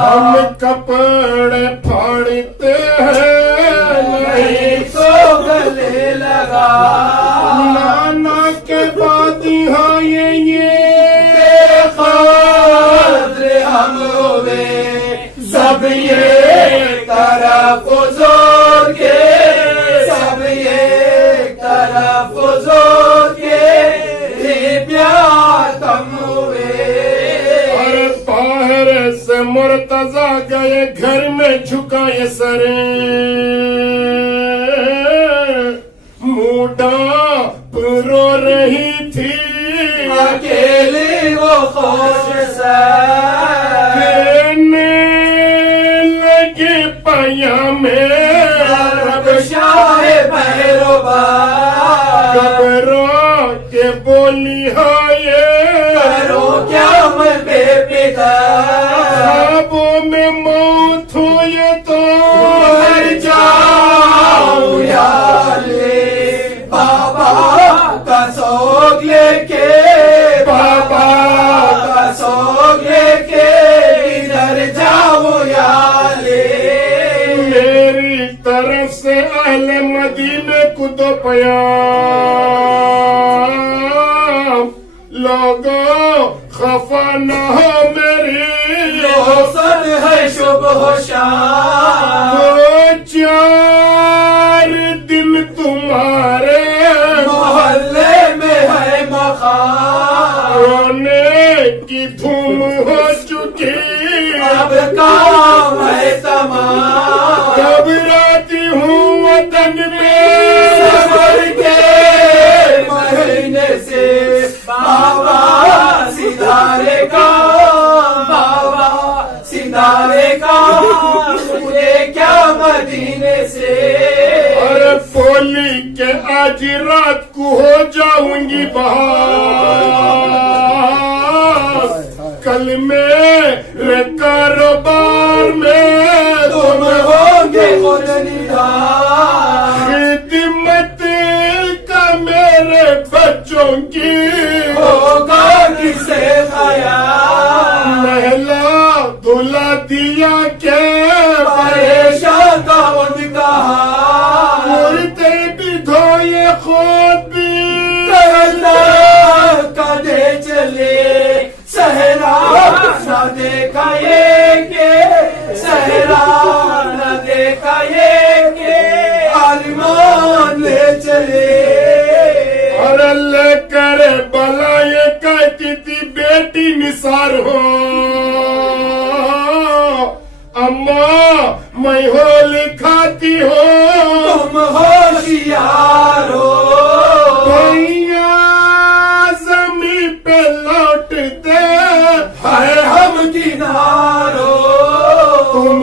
ہم کپڑے پھاڑتے ہیں نہیں تو گلے لگا نانا کے بعد ہاں یہ ہم ہوئے سب یہ طرف زور کے سب یہ طرف زور کے پیار تم ہوئے اور باہر سے مرتضی گئے گھر میں جھکائے سر موڈا رو رہی تھی اکیلی وہ خوش دینے لگے پیا میں رب شاہ پیروبا گھبرا کے بولی ہائے کرو کیا میں بے پتا خوابوں میں موت ہوئے تو مر جاؤ یا بابا کا سوگ لے کے بابا کا سوگ لے کے ادھر جاؤ یا لے میری طرف سے اہل مدینے کو دو پیام لوگوں خفا نہ ہو میری حسن ہے شبہ و شام دو چار دن تمہارے محلے میں ہے مقام رونے کی دھوم ہو چکی اب کام ہے تمام گھبراتی ہوں وطن میں سفر کے مہینے سے بابا ستارے کا بابا ستارے کا مجھے کیا مدینے سے اور بولی کہ آج رات کو ہو جاؤں گی بہار کل میرے کاروبار میں تم ہوگے خود نگار خدمت کا میرے بچوں کی ہوگا کسے خیال محلہ دھلا دیا کہ پریشان کا ان کا مرتے بھی دھوئے خود بھی اللہ کا دے چلے صحرا نہ دیکھا یہ کہ صحرا نہ دیکھا یہ کہ عالمان لے چلے اور اللہ کرے بلا یہ کہتی تھی بیٹی نثار ہو اماں میں ہو لکھاتی ہو تم ہوشیار ہو زمین پہ لوٹتے ہے ہم کناروں تم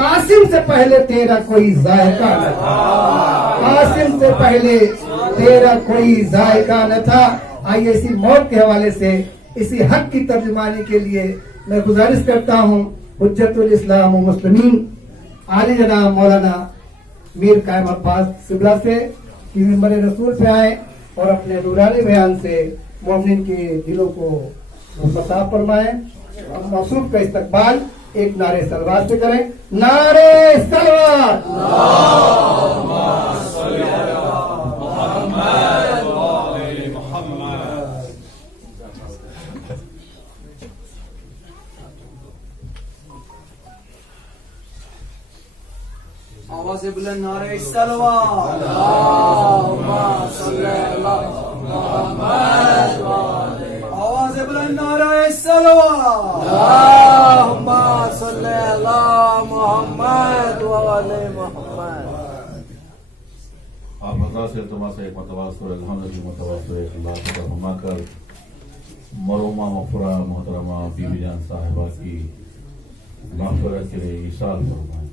قاسم سے پہلے تیرا کوئی ذائقہ نہ تھا، قاسم سے پہلے تیرا کوئی ذائقہ نہ تھا۔ آئیے اسی موت کے حوالے سے اسی حق کی ترجمانی کے لیے میں گزارش کرتا ہوں حجت الاسلام و مسلمین عالی جناب مولانا میر قائم عباس قبلہ سے کہ منبر رسول پہ آئیں اور اپنے نورانی بیان سے مومنین کے دلوں کو مساف فرمائیں۔ موصوف کا استقبال ایک نعرے سلوات سے کریں، نعرے سلوات۔ آواز بلند نعرہ صلوات، اللہم صلی اللہ محمد آواز بلند نعرہ صلوات، اللہم صلی اللہ محمد وعلی محمد۔ آپ حضرات سے التماس ہے ایک مرتبہ سورہ الحمد کی متواتر اللہ کا فرما کر مرحومہ مغفورہ محترمہ بی بی جان صاحبہ کی مغفرت کے لیے ایصال فرمائیں۔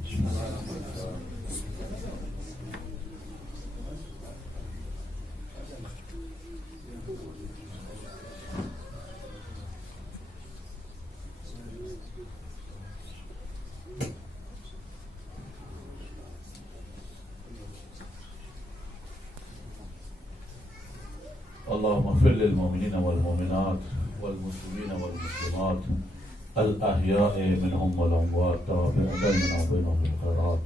اللهم اغفر للمؤمنين والمؤمنات والمسلمين والمسلمات الأحياء منهم والأموات بيننا وبينهم بالخيرات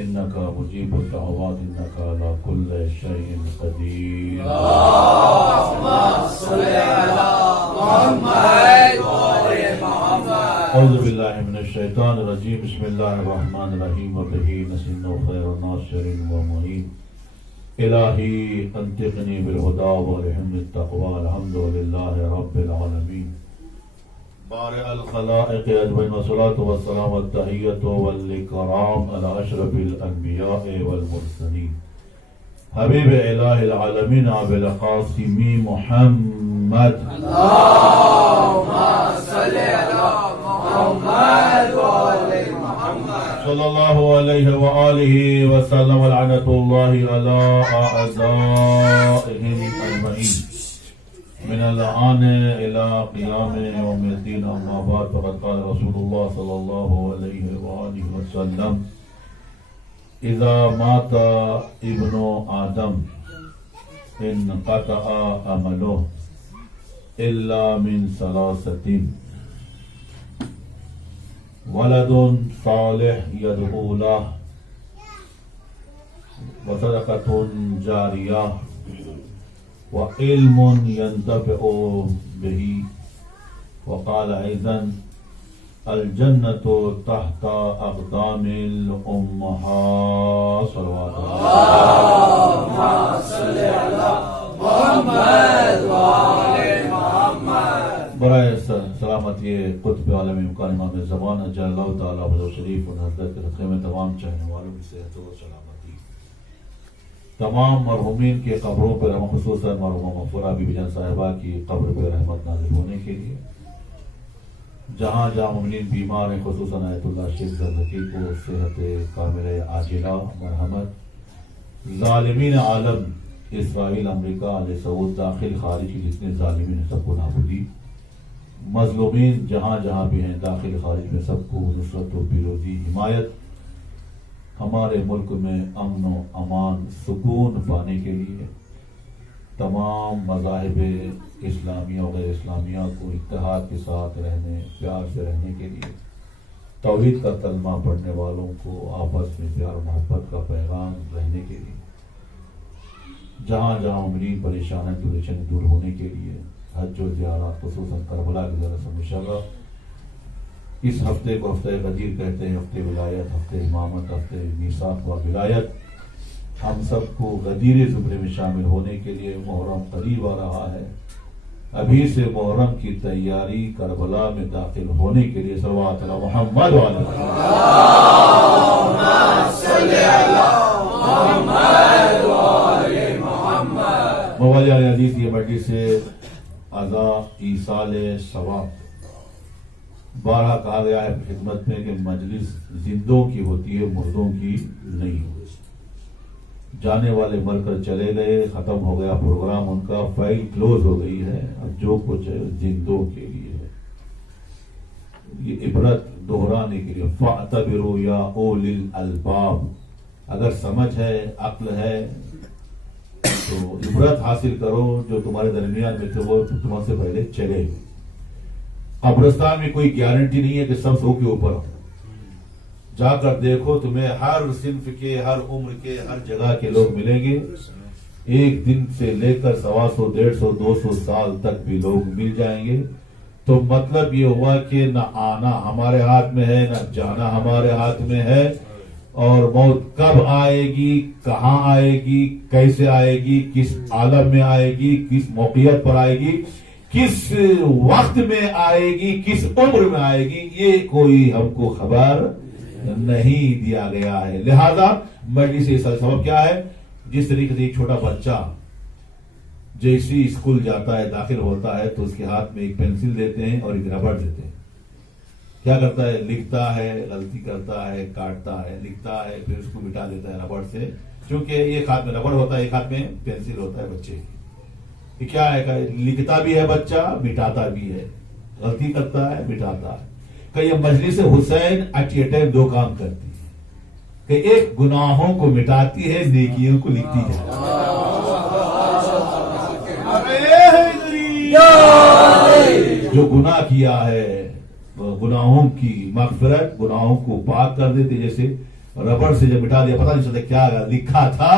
إنك مجيب الدعوات إنك على كل شيء قدير اللهم صل على محمد وعلى محمد۔ أعوذ بالله من الشيطان الرجيم بسم الله الرحمن الرحيم وبه نستعين خير الناصر ومعين الہی انطقنی بالہدى والحمد التقوى الحمد للہ رب العالمین بارئ الخلائق اجمعین والصلاة والسلام والتحیۃ والاکرام علی اشرف الانبیاء والمرسلین حبیب الہ العالمین بالقاسم محمد اللہم صل علی محمد وعلی محمد صلی اللہ علیہ وآلہ وسلم ولعنت اللہ علی اعدائهم اجمعین من الآن الى قیام یوم الدین اما بعد فقد قال رسول اللہ صلی اللہ علیہ وآلہ وسلم اذا مات ابن آدم انقطع عمله الا من ثلاثة ولد صالح يدعو له وصدقة جارية وعلم ينتفع به وقال أيضا الجنة تحت أقدام الأمهات صلوات اللهم صل على محمد وعلى محمد۔ برائے سلامتی قطب عالم امکان امام زمان اجل اللہ تعالیٰ بزرگ شریف اور حضرت کے صدقے میں تمام چاہنے والوں کی صحت و سلامتی، تمام مرحومین کے قبروں پر خصوصاً مرحومہ مغفورہ بی بی جان صاحبہ کی قبر پر رحمت نازل ہونے کے لیے، جہاں جہاں مومنین بیمار ہیں خصوصاً آیت اللہ شیخ زرزکی کو صحت کامل عاجلہ مرحمت، ظالمین عالم اسرائیل امریکہ علیہ سعود داخل خارج کی جتنے ظالمین ہیں سب کو نابودی، مظلومین جہاں جہاں بھی ہیں داخل خارج میں سب کو نصرت و پیروزی حمایت، ہمارے ملک میں امن و امان سکون پانے کے لیے تمام مذاہب اسلامیہ و غیر اسلامیہ کو اتحاد کے ساتھ رہنے پیار سے رہنے کے لیے، توحید کا کلمہ پڑھنے والوں کو آپس میں پیار و محبت کا پیغام رہنے کے لیے، جہاں جہاں مومنین پریشانی دور ہونے کے لیے حج و زیارات خصوصاً کربلا کی ذرا سے مشرف اس ہفتے کو ہفتہ غدیر کہتے ہیں، ہفتے ولایت، ہفتے امامت، ہفتے میثاق و ولایت، ہم سب کو غدیر زمرے میں شامل ہونے کے لیے محرم قریب آ رہا ہے، ابھی سے محرم کی تیاری کربلا میں داخل ہونے کے لیے صلوات علی محمد وعلی مولا علی عزیز یہ مجلس سے عزا ایصال ثواب بارہا کہا گیا ہے اپنی خدمت میں کہ مجلس زندوں کی ہوتی ہے، مردوں کی نہیں ہوتی۔ جانے والے مر کر چلے گئے، ختم ہو گیا پروگرام ان کا، فائل کلوز ہو گئی ہے، اب جو کچھ ہے زندوں کے لیے ہے۔ یہ عبرت دہرانے کے لیے فَاعْتَبِرُوا يَا أُولِي الْأَلْبَابِ، اگر سمجھ ہے، عقل ہے تو عبرت حاصل کرو، جو تمہارے درمیان میں تھے وہ تمہارے سے پہلے چلے گئے۔ قبرستان میں کوئی گارنٹی نہیں ہے کہ سب 100 کے اوپر ہو، جا کر دیکھو تمہیں ہر صنف کے، ہر عمر کے، ہر جگہ کے لوگ ملیں گے، ایک دن سے لے کر 125 150 200 سال تک بھی لوگ مل جائیں گے۔ تو مطلب یہ ہوا کہ نہ آنا ہمارے ہاتھ میں ہے، نہ جانا ہمارے ہاتھ میں ہے، اور موت کب آئے گی، کہاں آئے گی، کیسے آئے گی، کس عالم میں آئے گی، کس موقعیت پر آئے گی، کس وقت میں آئے گی، کس عمر میں آئے گی، یہ کوئی ہم کو خبر نہیں دیا گیا ہے۔ لہذا مجلس سے سبب کیا ہے؟ جس طریقے سے ایک چھوٹا بچہ جیسی اسکول جاتا ہے، داخل ہوتا ہے تو اس کے ہاتھ میں ایک پینسل دیتے ہیں اور ایک ربڑ دیتے ہیں، کیا کرتا ہے؟ لکھتا ہے، غلطی کرتا ہے، کاٹتا ہے، لکھتا ہے، پھر اس کو مٹا دیتا ہے ربڑ سے، چونکہ ایک ہاتھ میں ربڑ ہوتا ہے، ایک ہاتھ میں پینسل ہوتا ہے بچے کی۔ یہ کیا ہے کہ لکھتا بھی ہے بچہ، مٹاتا بھی ہے، غلطی کرتا ہے، مٹاتا ہے۔ کہ یہ مجلس حسین ایٹ اے ٹائم 2 کام کرتی ہے، کہ ایک گناہوں کو مٹاتی ہے، نیکیوں کو لکھتی ہے۔ جو گناہ کیا ہے گناہوں کی مغفرت، گناہوں کو پاک کر دیتے، جیسے ربڑ سے جب مٹا دیا پتہ نہیں چلتا کیا لکھا تھا،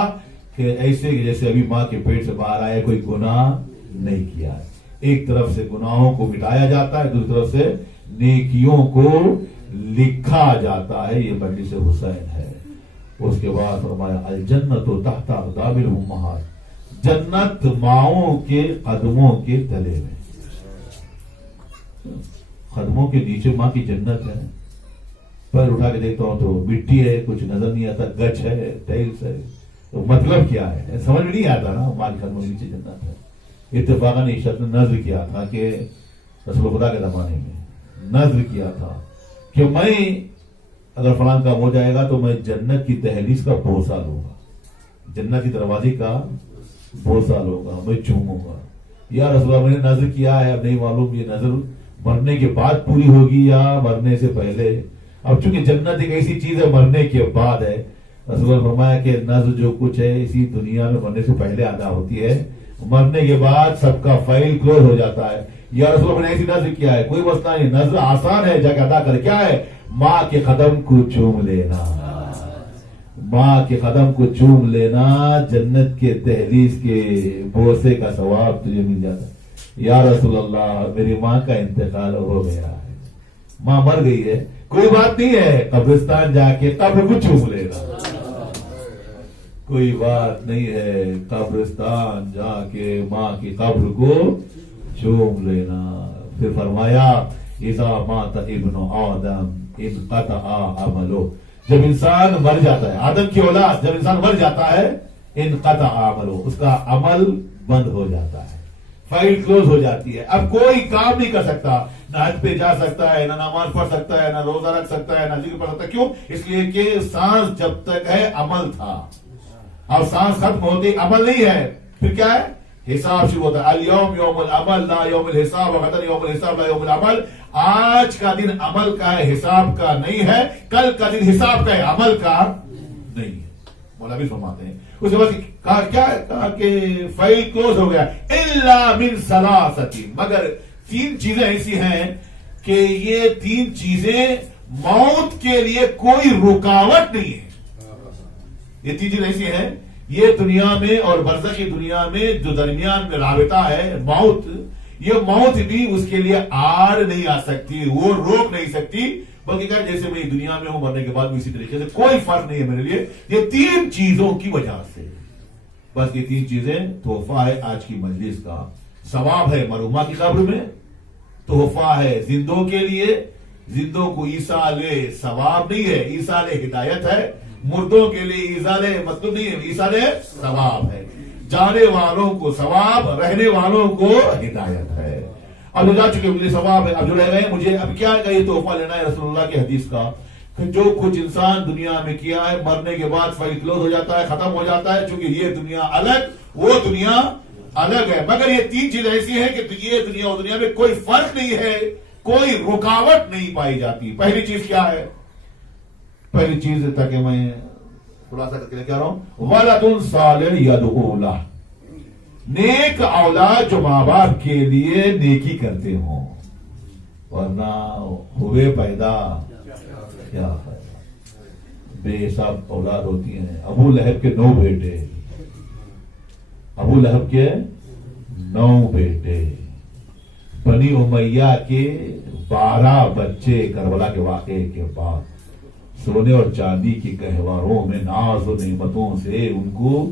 کہ ایسے کہ جیسے ابھی ماں کے پیٹ سے باہر آئے، کوئی گناہ نہیں کیا ہے۔ ایک طرف سے گناہوں کو مٹایا جاتا ہے، دوسری طرف سے نیکیوں کو لکھا جاتا ہے، یہ مجلس حسین ہے۔ اس کے بعد فرمایا الجنت تحت اقدام الامہات، جنت ماؤں کے قدموں کے تلے میں، قدموں کے نیچے ماں کی جنت ہے۔ پیر اٹھا کے دیکھتا ہوں تو مٹی ہے، کچھ نظر نہیں آتا، گچ ہے، ٹائلس ہے، تو مطلب کیا ہے سمجھ میں نہیں آتا نا، ماں کے قدموں کے نیچے جنت ہے۔ اتفاقاً اس شخص نے نظر کیا تھا کہ رسول خدا کے زمانے میں نظر کیا تھا کہ میں اگر فلاں کام ہو جائے گا تو میں جنت کی دہلیز کا بوسہ لوں گا، جنت کی دروازے کا بوسہ لوں گا، میں چوموں گا۔ یا رسول اللہ میں نے نظر کیا ہے، اب نہیں معلوم یہ نظر مرنے کے بعد پوری ہوگی یا مرنے سے پہلے۔ اب چونکہ جنت ایک ایسی چیز ہے مرنے کے بعد ہے، رسول اللہ نے فرمایا کہ نظر جو کچھ ہے اسی دنیا میں مرنے سے پہلے ادا ہوتی ہے، مرنے کے بعد سب کا فائل کلوز ہو جاتا ہے۔ یا رسول اللہ نے ایسی نظر کیا ہے، کوئی مسئلہ نہیں، نظر آسان ہے، جا کے ادا کر۔ کیا ہے؟ ماں کے قدم کو چوم لینا، ماں کے قدم کو چوم لینا، جنت کے دہلیز کے بوسے کا ثواب تجھے مل جاتا ہے۔ یا رسول اللہ میری ماں کا انتقال ہو گیا ہے، ماں مر گئی ہے، کوئی بات نہیں ہے، قبرستان جا کے قبر کو چوم لینا، کوئی بات نہیں ہے، قبرستان جا کے ماں کی قبر کو چوم لینا۔ پھر فرمایا اذا مات ابن آدم انقطع عملہ، جب انسان مر جاتا ہے، آدم کی اولاد جب انسان مر جاتا ہے، انقطع عملہ، اس کا عمل بند ہو جاتا ہے، فائل کلوز ہو جاتی ہے، اب کوئی کام نہیں کر سکتا، نہ حج پہ جا سکتا ہے، نہ نماز پڑھ سکتا ہے، نہ روزہ رکھ سکتا ہے، نہ ذکر پڑھ سکتا ہے۔ کیوں؟ اس لیے کہ سانس جب تک ہے عمل تھا، اب سانس ختم ہو گئی، عمل نہیں ہے، پھر کیا ہے؟ حساب شروع ہوتا ہے۔ الیوم یوم العمل لا یوم الحساب، وغدا یوم الحساب لا یوم العمل۔ آج کا دن عمل کا ہے، حساب کا نہیں ہے، کل کا دن حساب کا ہے، عمل کا نہیں ہے۔ مولوی فرماتے ہیں اس کے بعد کہا کہ فائل کلوز ہو گیا، الا من ثلاثۃ، مگر 3 چیزیں ایسی ہیں کہ یہ 3 چیزیں موت کے لیے کوئی رکاوٹ نہیں ہے۔ یہ 3 چیزیں ایسی ہیں، یہ دنیا میں اور برزخ کی دنیا میں جو درمیان میں رابطہ ہے موت، یہ موت بھی اس کے لیے آڑ نہیں آ سکتی، وہ روک نہیں سکتی، بلکہ کہ جیسے میں دنیا میں ہوں مرنے کے بعد بھی اسی طریقے سے، کوئی فرق نہیں ہے میرے لیے، یہ 3 چیزوں کی وجہ سے، بس یہ 3 چیزیں تحفہ ہے آج کی مجلس کا، ثواب ہے مرحومہ کی قبر میں، تحفہ ہے زندوں کے لیے، زندوں کو ایصال ثواب نہیں ہے، ایصال ہدایت ہے، مردوں کے لیے ایصال مطلب نہیں ہے، ایصال ثواب ہے، جانے والوں کو ثواب، رہنے والوں کو ہدایت ہے۔ اب جو جا چکے مجھے ثواب ہے، اب جو رہ گئے مجھے اب کیا ہے یہ تحفہ لینا ہے رسول اللہ کی حدیث کا کہ جو کچھ انسان دنیا میں کیا ہے مرنے کے بعد فائل کلوز ہو جاتا ہے، ختم ہو جاتا ہے، چونکہ یہ دنیا الگ وہ دنیا الگ ہے، مگر یہ تین چیز ایسی ہے کہ یہ دنیا اور دنیا میں کوئی فرق نہیں ہے، کوئی رکاوٹ نہیں پائی جاتی۔ پہلی چیز کیا ہے؟ پہلی چیز تاکہ میں خلاصہ کر کے کہہ رہا ہوں، وَلَدٌ صَالِحٌ يَدْعُو لَهُ، نیک اولاد جو ماں باپ کے لیے نیکی کرتے ہوں، ورنہ ہوئے پیدا کیا فائدہ، بے حساب اولاد ہوتی ہیں۔ ابو لہب کے 9 بیٹے، ابو لہب کے 9 بیٹے، بنی امیہ کے 12 بچے، کربلا کے واقعے کے بعد سونے اور چاندی کی گہواروں میں ناز و نعمتوں سے ان کو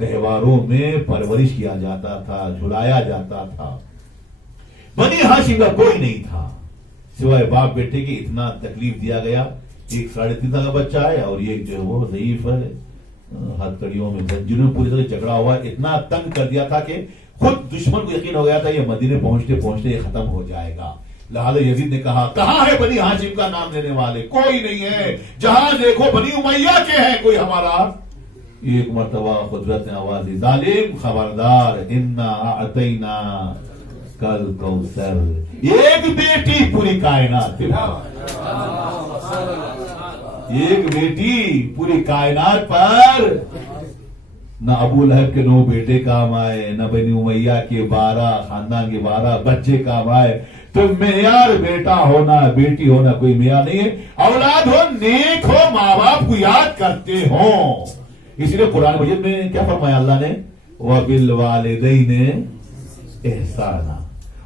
گہواروں میں پرورش کیا جاتا تھا، جھلایا جاتا تھا۔ بنی ہاشم کا کوئی نہیں تھا سوائے باپ بیٹے کی، اتنا تکلیف دیا گیا۔ ایک 3.5 سال کا بچہ ہے اور یہ جو وہ ضعیف ہے، ہاتھ کڑیوں میں زنجیروں میں پوری طرح جھگڑا ہوا، اتنا تنگ کر دیا تھا کہ خود دشمن کو یقین ہو گیا تھا یہ مدینے پہنچتے پہنچتے یہ ختم ہو جائے گا۔ لہذا یزید نے کہا کہاں ہے بنی ہاشم کا نام لینے والے؟ کوئی نہیں ہے، جہاں دیکھو بنی امیہ کے ہیں، کوئی ہمارا۔ ایک مرتبہ قدرت نے آواز دی، ظالم خبردار، انا اعطینا کل کوثر، ایک بیٹی پوری کائنات پہ، ایک بیٹی پوری کائنات پر۔ نہ ابو لہب کے 9 بیٹے کام آئے، نہ بنی امیہ کے 12 خاندان کے 12 بچے کام آئے۔ تو معیار بیٹا ہونا بیٹی ہونا کوئی معیار نہیں ہے، اولاد ہو نیک ہو، ماں باپ کو یاد کرتے ہوں۔ اس لیے قرآن مجید میں کیا فرمایا اللہ نے؟ وَبِالْوَالِدَيْنِ إِحْسَانًا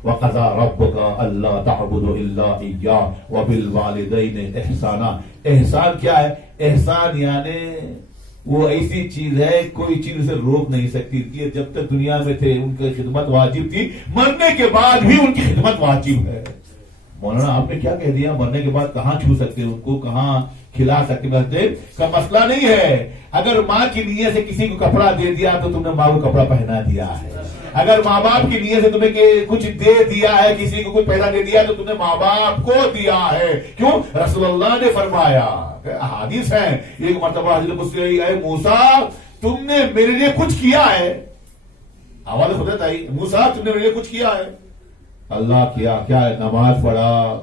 وَقَضَىٰ رَبُّكَ أَلَّا تَعْبُدُوا إِلَّا إِيَّاهُ وَبِالْوَالِدَيْنِ إِحْسَانًا۔ احسان کیا ہے؟ احسان یعنی وہ ایسی چیز ہے کوئی چیز اسے روک نہیں سکتی کہ جب تک دنیا میں تھے ان کی خدمت واجب تھی، مرنے کے بعد بھی ان کی خدمت واجب ہے۔ مولانا آپ نے کیا کہہ دیا؟ مرنے کے بعد کہاں چھو سکتے ان کو، کہاں کھلا سکتے؟ بستے کا مسئلہ نہیں ہے۔ اگر ماں کی نیت سے کسی کو کپڑا دے دیا تو تم نے ماں کو کپڑا پہنا دیا ہے، اگر ماں باپ کی نیت سے تمہیں کچھ دے دیا ہے، کسی کو کچھ پیسہ دے دیا تو تم نے ماں باپ کو دیا ہے۔ کیوں؟ رسول اللہ نے فرمایا، حدیث ہے، ایک مرتبہ حضرت قدسی آئے، موسیٰ تم نے میرے لیے کچھ کیا ہے، آواز خدا آئی، موسیٰ تم نے میرے لیے کچھ کیا ہے؟ اللہ کیا ہے؟ نماز پڑھا۔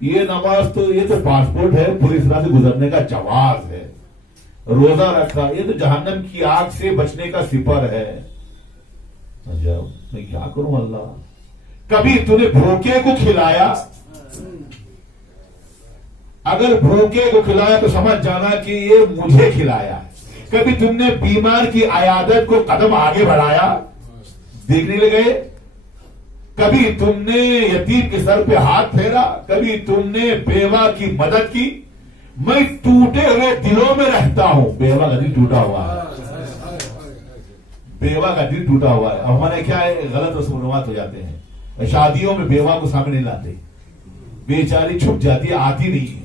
یہ نماز تو یہ تو پاسپورٹ ہے، پوری طرح سے گزرنے کا جواز ہے۔ روزہ رکھا، یہ تو جہنم کی آگ سے بچنے کا سپر ہے۔ میں کیا کروں اللہ؟ کبھی تو نے بھوکے کو کھلایا؟ اگر بھوکے کو کھلایا تو سمجھ جانا کہ یہ مجھے کھلایا۔ کبھی تم نے بیمار کی عیادت کو قدم آگے بڑھایا، دیکھنے لگے؟ کبھی تم نے یتیم کے سر پہ ہاتھ پھیرا؟ کبھی تم نے بیوہ کی مدد کی؟ میں ٹوٹے ہوئے دلوں میں رہتا ہوں۔ بیوہ کا دل ٹوٹا ہوا ہے، بیوہ کا دل ٹوٹا ہوا ہے۔ اب ہمارے کیا ہے، غلط رسم و رواج ہو جاتے ہیں، شادیوں میں بیوہ کو سامنے نہیں لاتے، بیچاری چھپ جاتی ہے، آتی نہیں ہے۔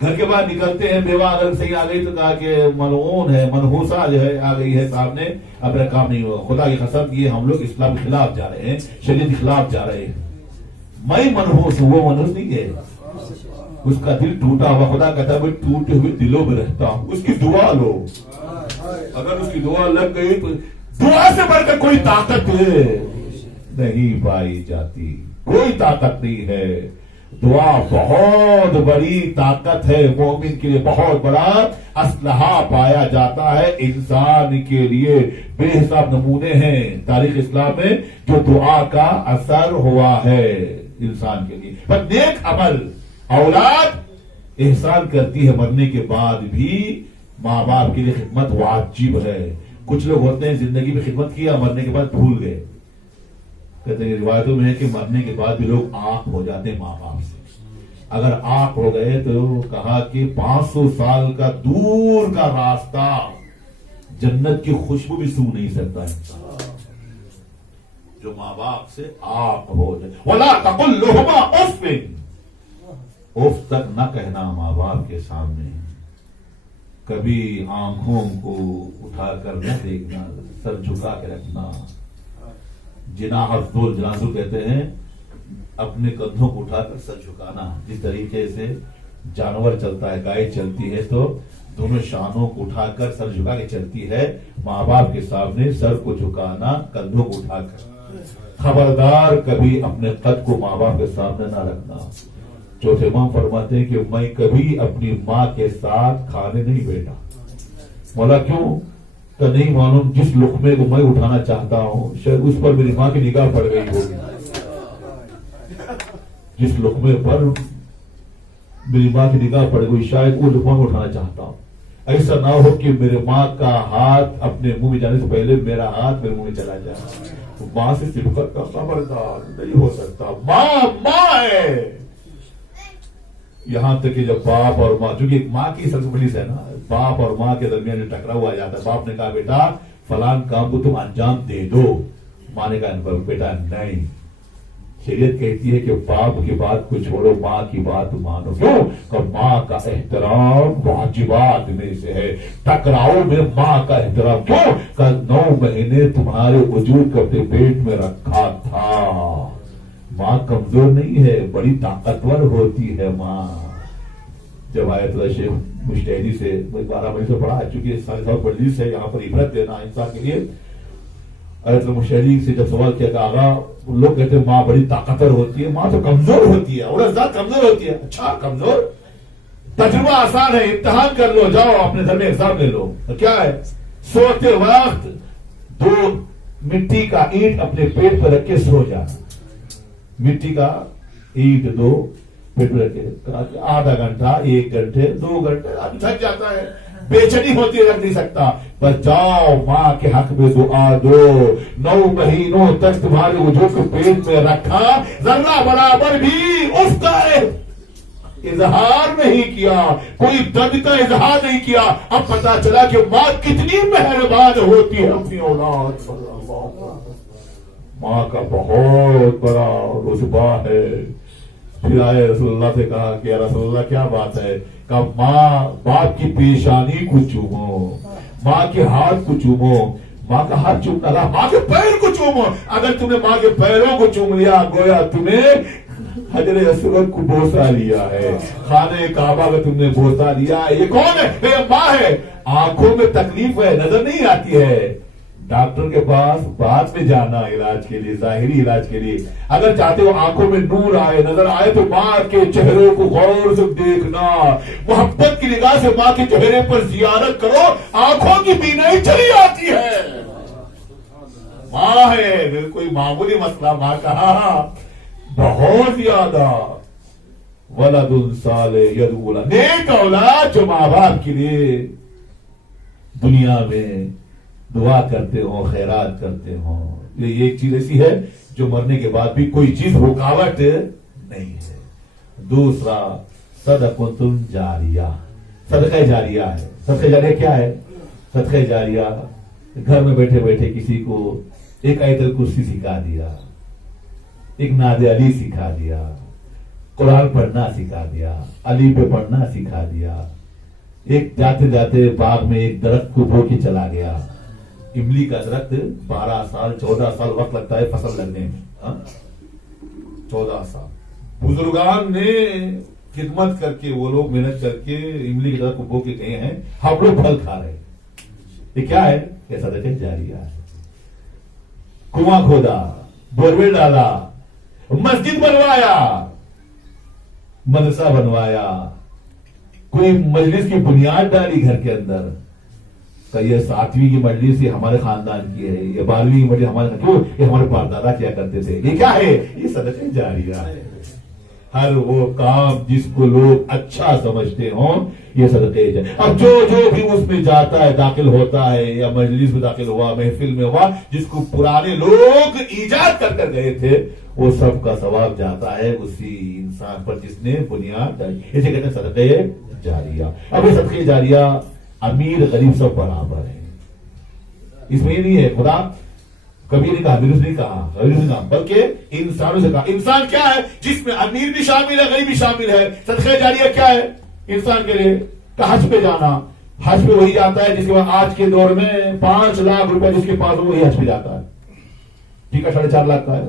گھر کے باہر نکلتے ہیں، بیوہ اگر صحیح آ گئی تو کہا کہ ملعون ہے، منحوسہ جو ہے آ گئی ہے، صاحب نے اپنا کام نہیں ہوا۔ خدا کی قسم یہ ہم لوگ اسلام کے خلاف جا رہے ہیں، شریعت کے خلاف جا رہے ہیں۔ میں منحوس ہوں، وہ منحوس نہیں ہے، اس کا دل ٹوٹا ہوا۔ خدا کہتا ہے میں ٹوٹے ہوئے دلوں میں رہتا ہوں، اس کی دعا لو۔ اگر اس کی دعا لگ گئی تو دعا سے بڑھ کر کوئی طاقت نہیں پائی جاتی، کوئی طاقت نہیں ہے۔ دعا بہت بڑی طاقت ہے، مومن کے لیے بہت بڑا اسلحہ پایا جاتا ہے۔ انسان کے لیے بے حساب نمونے ہیں تاریخ اسلام میں جو دعا کا اثر ہوا ہے انسان کے لیے۔ پر نیک عمل، اولاد احسان کرتی ہے، مرنے کے بعد بھی ماں باپ کے لیے خدمت واجب ہے۔ کچھ لوگ ہوتے ہیں زندگی میں خدمت کیا، مرنے کے بعد بھول گئے۔ کہتے ہیں روایتوں میں ہے کہ مرنے کے بعد بھی لوگ آنکھ ہو جاتے ہیں ماں باپ سے۔ اگر آنکھ ہو گئے تو کہا کہ 500 سال کا دور کا راستہ جنت کی خوشبو بھی سو نہیں سکتا انسان جو ماں باپ سے آنکھ ہو جائے۔ وَلَا تَقُلْ لَهُمَا اُفٍّ، اف تک نہ کہنا ماں باپ کے سامنے۔ کبھی آنکھوں کو اٹھا کر نہ دیکھنا، سر جھکا کے رکھنا۔ جناح الذل، جناح الذل کہتے ہیں اپنے کندھوں کو اٹھا کر سر جھکانا. جس طریقے سے جانور چلتا ہے, گائے چلتی ہے تو دونوں شانوں کو اٹھا کر سر جھکا کے چلتی ہے, ماں باپ کے سامنے سر کو جھکانا کندھوں کو اٹھا کر. خبردار کبھی اپنے قد کو ماں باپ کے سامنے نہ رکھنا. چوتھے امام فرماتے ہیں کہ میں کبھی اپنی ماں کے ساتھ کھانے نہیں بیٹھا. مولا کیوں؟ تو نہیں معلوم, جس لقمے کو میں اٹھانا چاہتا ہوں شاید اس پر میری ماں کی نگاہ پڑ گئی ہوگی. جس لقمے پر میری ماں کی نگاہ پڑ گئی شاید وہ لقمہ میں اٹھانا چاہتا ہوں. ایسا نہ ہو کہ میرے ماں کا ہاتھ اپنے منہ میں جانے سے پہلے میرا ہاتھ میرے منہ میں چلا جائے. ماں سے سبقت کا خبردار نہیں ہو سکتا. ماں ہے. یہاں تک کہ جب باپ اور ماں, چونکہ ماں کی سب سے بڑی ہے نا, باپ اور ماں کے درمیان جو ٹکراؤ آ جاتا ہے. باپ نے کہا بیٹا فلان کام کو تم انجام دے دو, ماں نے کہا بیٹا نہیں. شریعت کہتی ہے کہ باپ کی بات کو چھوڑو, ماں کی بات مانو. کیوں کہ ماں کا احترام واجبات میں سے ہے. ٹکراؤ میں ماں کا احترام. کیوں کہ 9 مہینے تمہارے وجود کو اپنے پیٹ میں رکھا تھا. ماں کمزور نہیں ہے, بڑی طاقتور ہوتی ہے ماں. جب آیت اللہ شیخ مشتہدی سے 12 مہینے سے پڑھا, چونکہ سال مجلس ہے یہاں پر عبرت دینا انسان کے لیے. آیت اللہ مشتہدی سے جب سوال کیا کہ آغا لوگ کہتے ہیں ماں بڑی طاقتور ہوتی ہے, ماں تو کمزور ہوتی ہے, اور ذات کمزور ہوتی ہے. اچھا کمزور, تجربہ آسان ہے, امتحان کر لو, جاؤ اپنے گھر میں ایگزام لے لو. کیا ہے؟ سوتے وقت 2 مٹی کا اینٹ اپنے پیٹ پر رکھ کے سو جانا. مٹی کا اینٹ 2 پیٹ پر رکھ کے آدھا گھنٹہ, 1 گھنٹے, 2 گھنٹے, آدمی تھک جاتا ہے, بے چینی ہوتی ہے, رکھ نہیں سکتا. بس جاؤ ماں کے حق میں دعا دو. 9 مہینوں تک تمہارے وجود کو پیٹ میں رکھا, ذرہ برابر بھی اس کا اظہار نہیں کیا, کوئی درد کا اظہار نہیں کیا. اب پتا چلا کہ ماں کتنی مہربان ہوتی ہے اپنی اولاد پر. ماں کا بہت بڑا رتبہ ہے. پھر آئے رسول اللہ سے کہا کہ رسول اللہ کیا بات ہے؟ کہ ماں باپ کی پیشانی کو چومو, ماں کے ہاتھ کو چومو. ماں کا ہاتھ چومنا تھا, ماں کے پیر کو چومو. اگر تم نے ماں کے پیروں کو چوم لیا گویا تمہیں حجر اسود کو بوسا لیا ہے, خانہ کعبہ میں تم نے بوسا لیا. یہ کون ہے؟ یہ ماں ہے. آنکھوں میں تکلیف ہے, نظر نہیں آتی ہے. ڈاکٹر کے پاس بعد میں جانا علاج کے لیے, ظاہری علاج کے لیے. اگر چاہتے ہو آنکھوں میں نور آئے, نظر آئے, تو ماں کے چہروں کو غور سے دیکھنا. محبت کی نگاہ سے ماں کے چہرے پر زیارت کرو, آنکھوں کی بینائی چلی آتی ہے. ماں ہے, کوئی معمولی مسئلہ. ماں کہا بہت زیادہ. ولد صالح یدعو لہ, نیک اولاد جو ماں باپ کے لیے دنیا میں دعا کرتے ہوں, خیرات کرتے ہوں. یہ ایک چیز ایسی ہے جو مرنے کے بعد بھی کوئی چیز رکاوٹ نہیں ہے. دوسرا صدقۃ جاریہ, صدقہ جاریہ ہے. صدقہ جاریہ کیا ہے؟ صدقہ جاریہ گھر میں بیٹھے بیٹھے کسی کو ایک آیت الکرسی سکھا دیا, ایک نعت علی سکھا دیا, قرآن پڑھنا سکھا دیا, علی پہ پڑھنا سکھا دیا. ایک جاتے جاتے باغ میں ایک درخت کو بو کے چلا گیا. املی کا درخت 12 سال 14 سال وقت لگتا ہے فصل لگنے میں. 14 سال بزرگان نے خدمت کر کے, وہ لوگ محنت کر کے املی کے درخت کو بو کے گئے ہیں, ہم لوگ پھل کھا رہے ہیں. یہ کیا ہے؟ یہ صدقہ جاریہ ہے. کنواں کھودا, بورویل ڈالا, مسجد بنوایا, مدرسہ بنوایا, کوئی مجلس کی بنیاد ڈالی گھر کے اندر. کہ یہ 7ویں کی مجلس یہ ہمارے خاندان کی ہے, یہ 12ویں کی مجلس ہمارے, کیوں یہ ہمارے پردادا کیا کرتے تھے. یہ کیا ہے؟ یہ صدقہ جاریہ ہے. ہر وہ کام جس کو لوگ اچھا سمجھتے ہوں یہ صدقہ جاریہ. اب جو بھی اس میں جاتا ہے, داخل ہوتا ہے, یا مجلس میں داخل ہوا, محفل میں ہوا, جس کو پرانے لوگ ایجاد کر کر گئے تھے, وہ سب کا ثواب جاتا ہے اسی انسان پر جس نے بنیاد ڈالی. اسے کہتے ہیں صدقہ جاریہ. اب یہ صدقہ جاریہ امیر غریب سب برابر ہے. اس میں یہ نہیں ہے خدا کبھی نہیں کہا, امیر نہیں کہا, غریب نہیں کہا, بلکہ انسانوں سے کہا. انسان کیا ہے؟ جس میں امیر بھی شامل ہے, غریب بھی شامل ہے. صدقہ جاریہ کیا ہے انسان کے لیے؟ کہ حج پہ جانا. حج پہ وہی جاتا ہے جس کے بعد آج کے دور میں 5 لاکھ روپے جس کے پاس ہو وہی حج پہ جاتا ہے. ٹھیک ہے, 4.5 لاکھ کا ہے.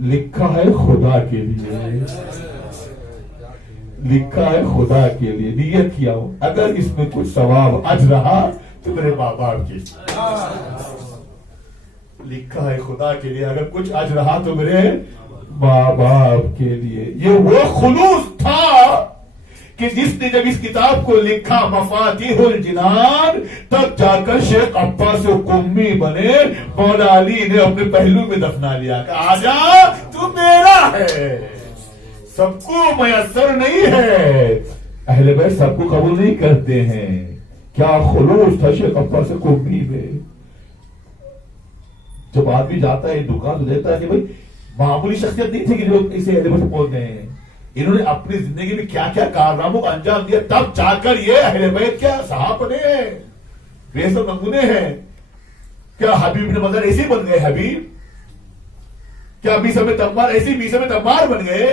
لکھا ہے خدا کے لیے، لکھا ہے خدا کے لیے، نیت کیا ہو اگر اس میں کچھ ثواب اجر رہا تو میرے ماں باپ کے، لکھا ہے خدا کے لیے اگر کچھ اجر رہا تو میرے ماں باپ کے لیے۔ یہ وہ خلوص تھا کہ جس نے جب اس کتاب کو لکھا مفاتیح الجنان، تب جا کر شیخ عباس قمی بنے، مولا علی نے اپنے پہلو میں دفنا لیا کہ آجا تو میرا ہے، سب کو میسر نہیں ہے، اہل بیت سب کو قبول نہیں کرتے ہیں۔ کیا خلوص تھا شیخ عباس قمی میں۔ جب آدمی جاتا ہے دکان تو دیتا ہے کہ بھائی معمولی شخصیت نہیں تھی کہ لوگ اسے اہل بیت پہنچ گئے ہیں، انہوں نے اپنی زندگی میں کیا کیا کارناموں کا انجام دیا، تب جا کر یہ اہل بیت کیا صحابہ بنے ہیں، ریس و نمونے ہیں۔ کیا حبیب بن مظہر ایسے بن گئے حبیب؟ کیا میثا بن تمار ایسے میثا بن تمار بن گئے؟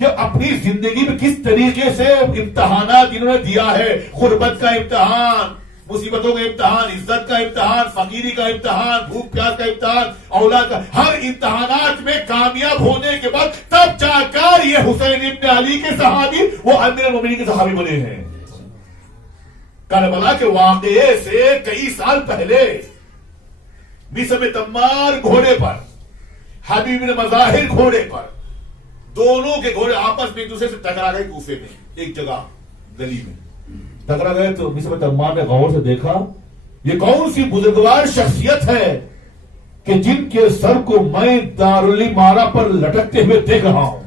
کہ اپنی زندگی میں کس طریقے سے امتحانات انہوں نے دیا ہے، غربت کا امتحان، مصیبتوں کا امتحان، عزت کا امتحان، فقیری کا امتحان، بھوک پیاس کا امتحان، اولاد کا، ہر امتحانات میں کامیاب ہونے کے بعد تب جا کر یہ حسین ابن علی کے صحابی وہ امیر المومنین کے صحابی بنے ہیں۔ کربلا کے واقعے سے کئی سال پہلے میثا بن تمار گھوڑے پر، حبیب بن مظاہر گھوڑے پر، دونوں کے گھوڑے آپس میں ایک دوسرے سے ٹکرا گئے کوفے میں، ایک جگہ گلی میں ٹکرا گئے تو میثا بن تمار نے غور سے دیکھا یہ کون سی بزرگوار شخصیت ہے کہ جن کے سر کو میں دارالمارا پر لٹکتے ہوئے دیکھ رہا ہوں۔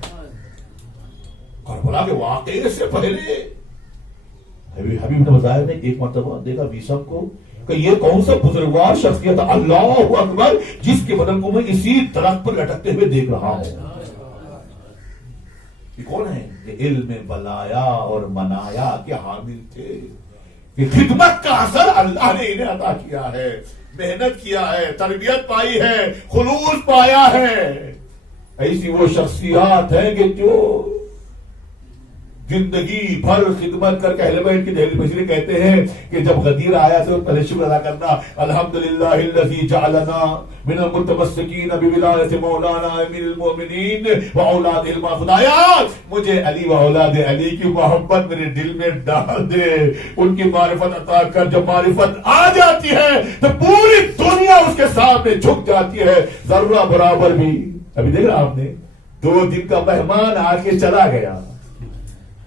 کربلا کے واقعے سے پہلے حبیب بن مظاہر نے ایک مرتبہ دیکھا میثا کو کہ یہ کون سا بزرگوار شخصیت ہے، اللہ اکبر، جس کے بدن کو میں اسی درخت پر لٹکتے ہوئے دیکھ رہا ہوں۔ یہ کون ہے؟ یہ علم بلایا اور منایا کے حامل تھے کہ خدمت کا اثر اللہ نے انہیں عطا کیا ہے، محنت کیا ہے، تربیت پائی ہے، خلوص پایا ہے۔ ایسی وہ شخصیات ہیں کہ جو زندگی بھر خدمت کر کے اہل بیت کی دہلی بشری کہتے ہیں کہ جب غدیر آیا تو پہلے شکر ادا کرنا، الحمدللہ الذی جعلنا من المتمسکین بولایت مولانا امیر المومنین و اولاد علم۔ خدایا مجھے علی و اولاد علی کی محبت میرے دل میں ڈال دے، ان کی معرفت عطا کر۔ جب معرفت آ جاتی ہے تو پوری دنیا اس کے سامنے جھک جاتی ہے، ذرہ برابر بھی۔ ابھی دیکھ رہا آپ نے 2 دن کا مہمان آ کے چلا گیا،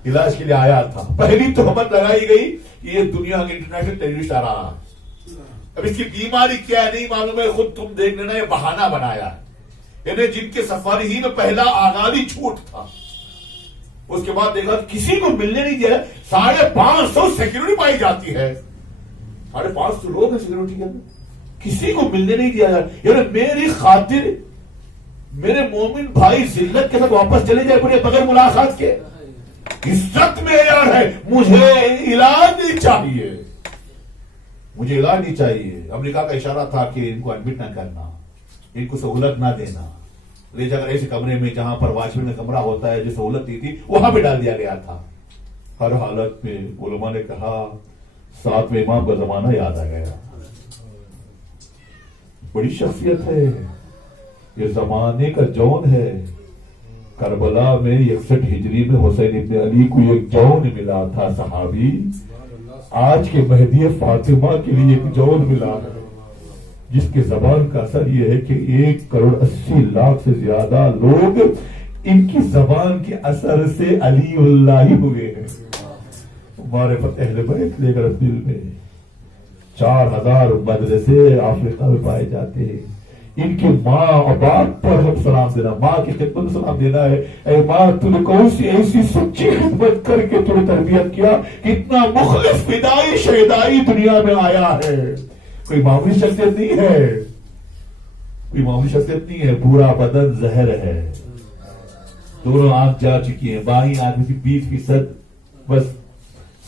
علاج کے لیے آیا تھا، پہلی تہمت لگائی گئی کہ یہ دنیا کا انٹرنیشنل ٹیررسٹ آ رہا ہے۔ اب اس کی بیماری کیا ہے نہیں معلوم ہے، خود تم دیکھ لینا، یہ بہانہ بنایا ہے۔ یعنی جن کے سفر ہی میں پہلا آغاز ہی چھوٹ تھا، اس کے بعد دیکھا کسی کو ملنے نہیں دیا، 550 سیکورٹی پائی جاتی ہے، 550 لوگ ہیں سیکورٹی کے اندر، کسی کو ملنے نہیں دیا جاتا۔ یعنی میری خاطر میرے مومن بھائی ذلت کے ساتھ واپس چلے جائے پورے بغیر ملاقات کے، عزت میں یار ہے، مجھے علاج نہیں چاہیے، مجھے علاج نہیں چاہیے۔ امریکہ کا اشارہ تھا کہ ان کو ایڈمٹ نہ کرنا، ان کو سہولت نہ دینا، لے جا کر ایسے کمرے میں جہاں پر واچ مین کا کمرہ ہوتا ہے جو سہولت دی تھی وہاں پہ ڈال دیا گیا تھا۔ ہر حالت میں علماء نے کہا 7ویں امام کا زمانہ یاد آ گیا، بڑی شخصیت ہے، یہ زمانے کا جون ہے۔ کربلا میں 61 ہجری میں حسین ابن علی کو ایک جون ملا تھا صحابی، آج کے مہدی فاطمہ کے لیے ایک جون ملا ہے، جس کے زبان کا اثر یہ ہے کہ 1,80,00,000 سے زیادہ لوگ ان کی زبان کے اثر سے علی اللہ ہوئے ہیں۔ معرفت اہل بیت لے کر دل میں 4000 مدرسے افریقہ میں پائے جاتے ہیں۔ ان کی ماں اور باپ پر ہم سلام دینا، ماں کی خدمت میں سلام دینا ہے۔ اے ماں تو نے کون سی ایسی سچی خدمت کر کے تو نے تربیت کیا، کتنا مخلص فدائی شہدائی دنیا میں آیا ہے۔ کوئی معمولی شخصیت نہیں ہے، کوئی معمولی شخصیت نہیں ہے، پورا بدن زہر ہے، دونوں آنکھ جا چکی ہیں، بائیں آنکھ کی 20% بس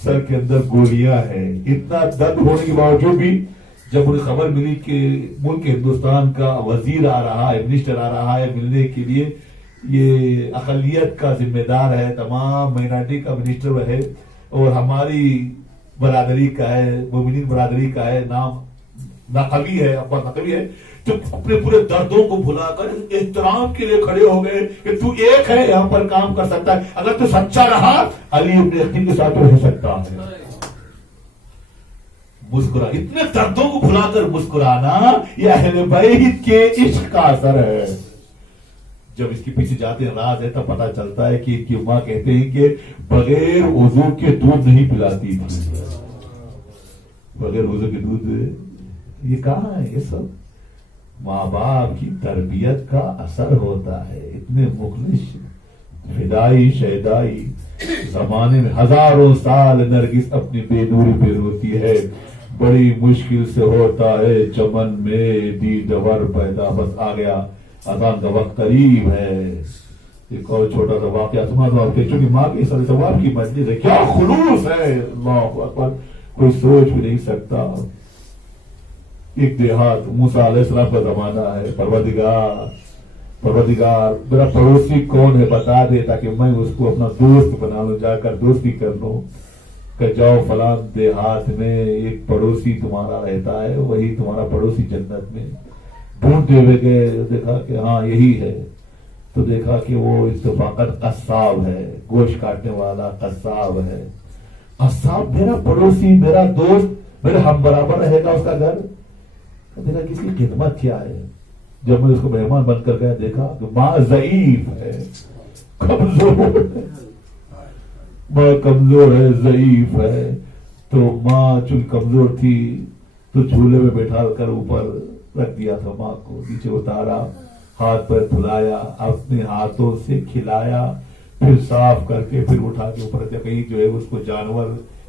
سر کے اندر گولیاں ہیں۔ اتنا درد ہونے کے باوجود بھی جب انہیں خبر ملی کہ ملک ہندوستان کا وزیر آ رہا ہے، منسٹر آ رہا ہے ملنے کے لیے، یہ اقلیت کا ذمہ دار ہے، تمام مائنارٹی کا منسٹر ہے اور ہماری برادری کا ہے، مومنین برادری کا ہے، نام نقوی ہے، ابا نقوی ہے، تو تو اپنے پورے دردوں کو بھلا کر احترام کے لیے کھڑے ہو گئے کہ تو ایک ہے یہاں پر کام کر سکتا ہے. اگر تو سچا رہا علی ابن اختی کے ساتھ رہ سکتا ہے. مسکرا, اتنے دردوں کو بھلا کر مسکرانا یہ اہل بیت کے عشق کا اثر ہے. جب اس کے پیچھے جاتے ہیں راز ہے تب پتا چلتا ہے کہ ان کی ماں کہتے ہیں کہ بغیر وضو کے دودھ نہیں پلاتی تھی. بغیر وضو کے دودھ یہ کہاں ہے؟ یہ سب ماں باپ کی تربیت کا اثر ہوتا ہے. اتنے مخلص فدائی شہدائی زمانے میں ہزاروں سال نرگس اپنی بے نوری پہ روتی ہے. بڑی مشکل سے ہوتا ہے چمن میں دیدور پیدا. بس آ گیا اذان کا وقت قریب ہے. ایک اور چھوٹا سا واقعہ سنا دو آپ کے, چونکہ ماں کی سر ثواب کی مسجد ہے, کیا خلوص ہے, اللہ اکبر, کوئی سوچ بھی نہیں سکتا. ایک دیہات, موسیٰ علیہ السلام کا زمانہ ہے. پروردگار میرا پڑوسی کون ہے بتا دے تاکہ میں اس کو اپنا دوست بنا لوں, جا کر دوستی کر لوں. کہ جاؤ فلاں دیہات میں ایک پڑوسی تمہارا رہتا ہے, وہی تمہارا پڑوسی جنت میں. ڈھونڈتے ہوئے گئے, دیکھا کہ ہاں یہی ہے. تو دیکھا کہ وہ اتفاقاً قصاب ہے, گوشت کاٹنے والا قصاب ہے. قصاب میرا پڑوسی, میرا دوست, میرے ہم برابر رہے گا اس کا گھر. دیکھا کس کی خدمت کیا ہے. جب میں اس کو مہمان بن کر گیا دیکھا کہ ماں ضعیف ہے, کمزور ہے, ماں کمزور ہے, ضعیف ہے. تو ماں چون کمزور تھی تو جھولے میں بیٹھا کر اوپر رکھ دیا تھا, ماں کو نیچے اتارا, ہاتھ پر دھلایا, اپنے ہاتھوں سے کھلایا, پھر صاف کر کے پھر اٹھا کے اوپر رکھا, کہیں جو ہے اس کو جانور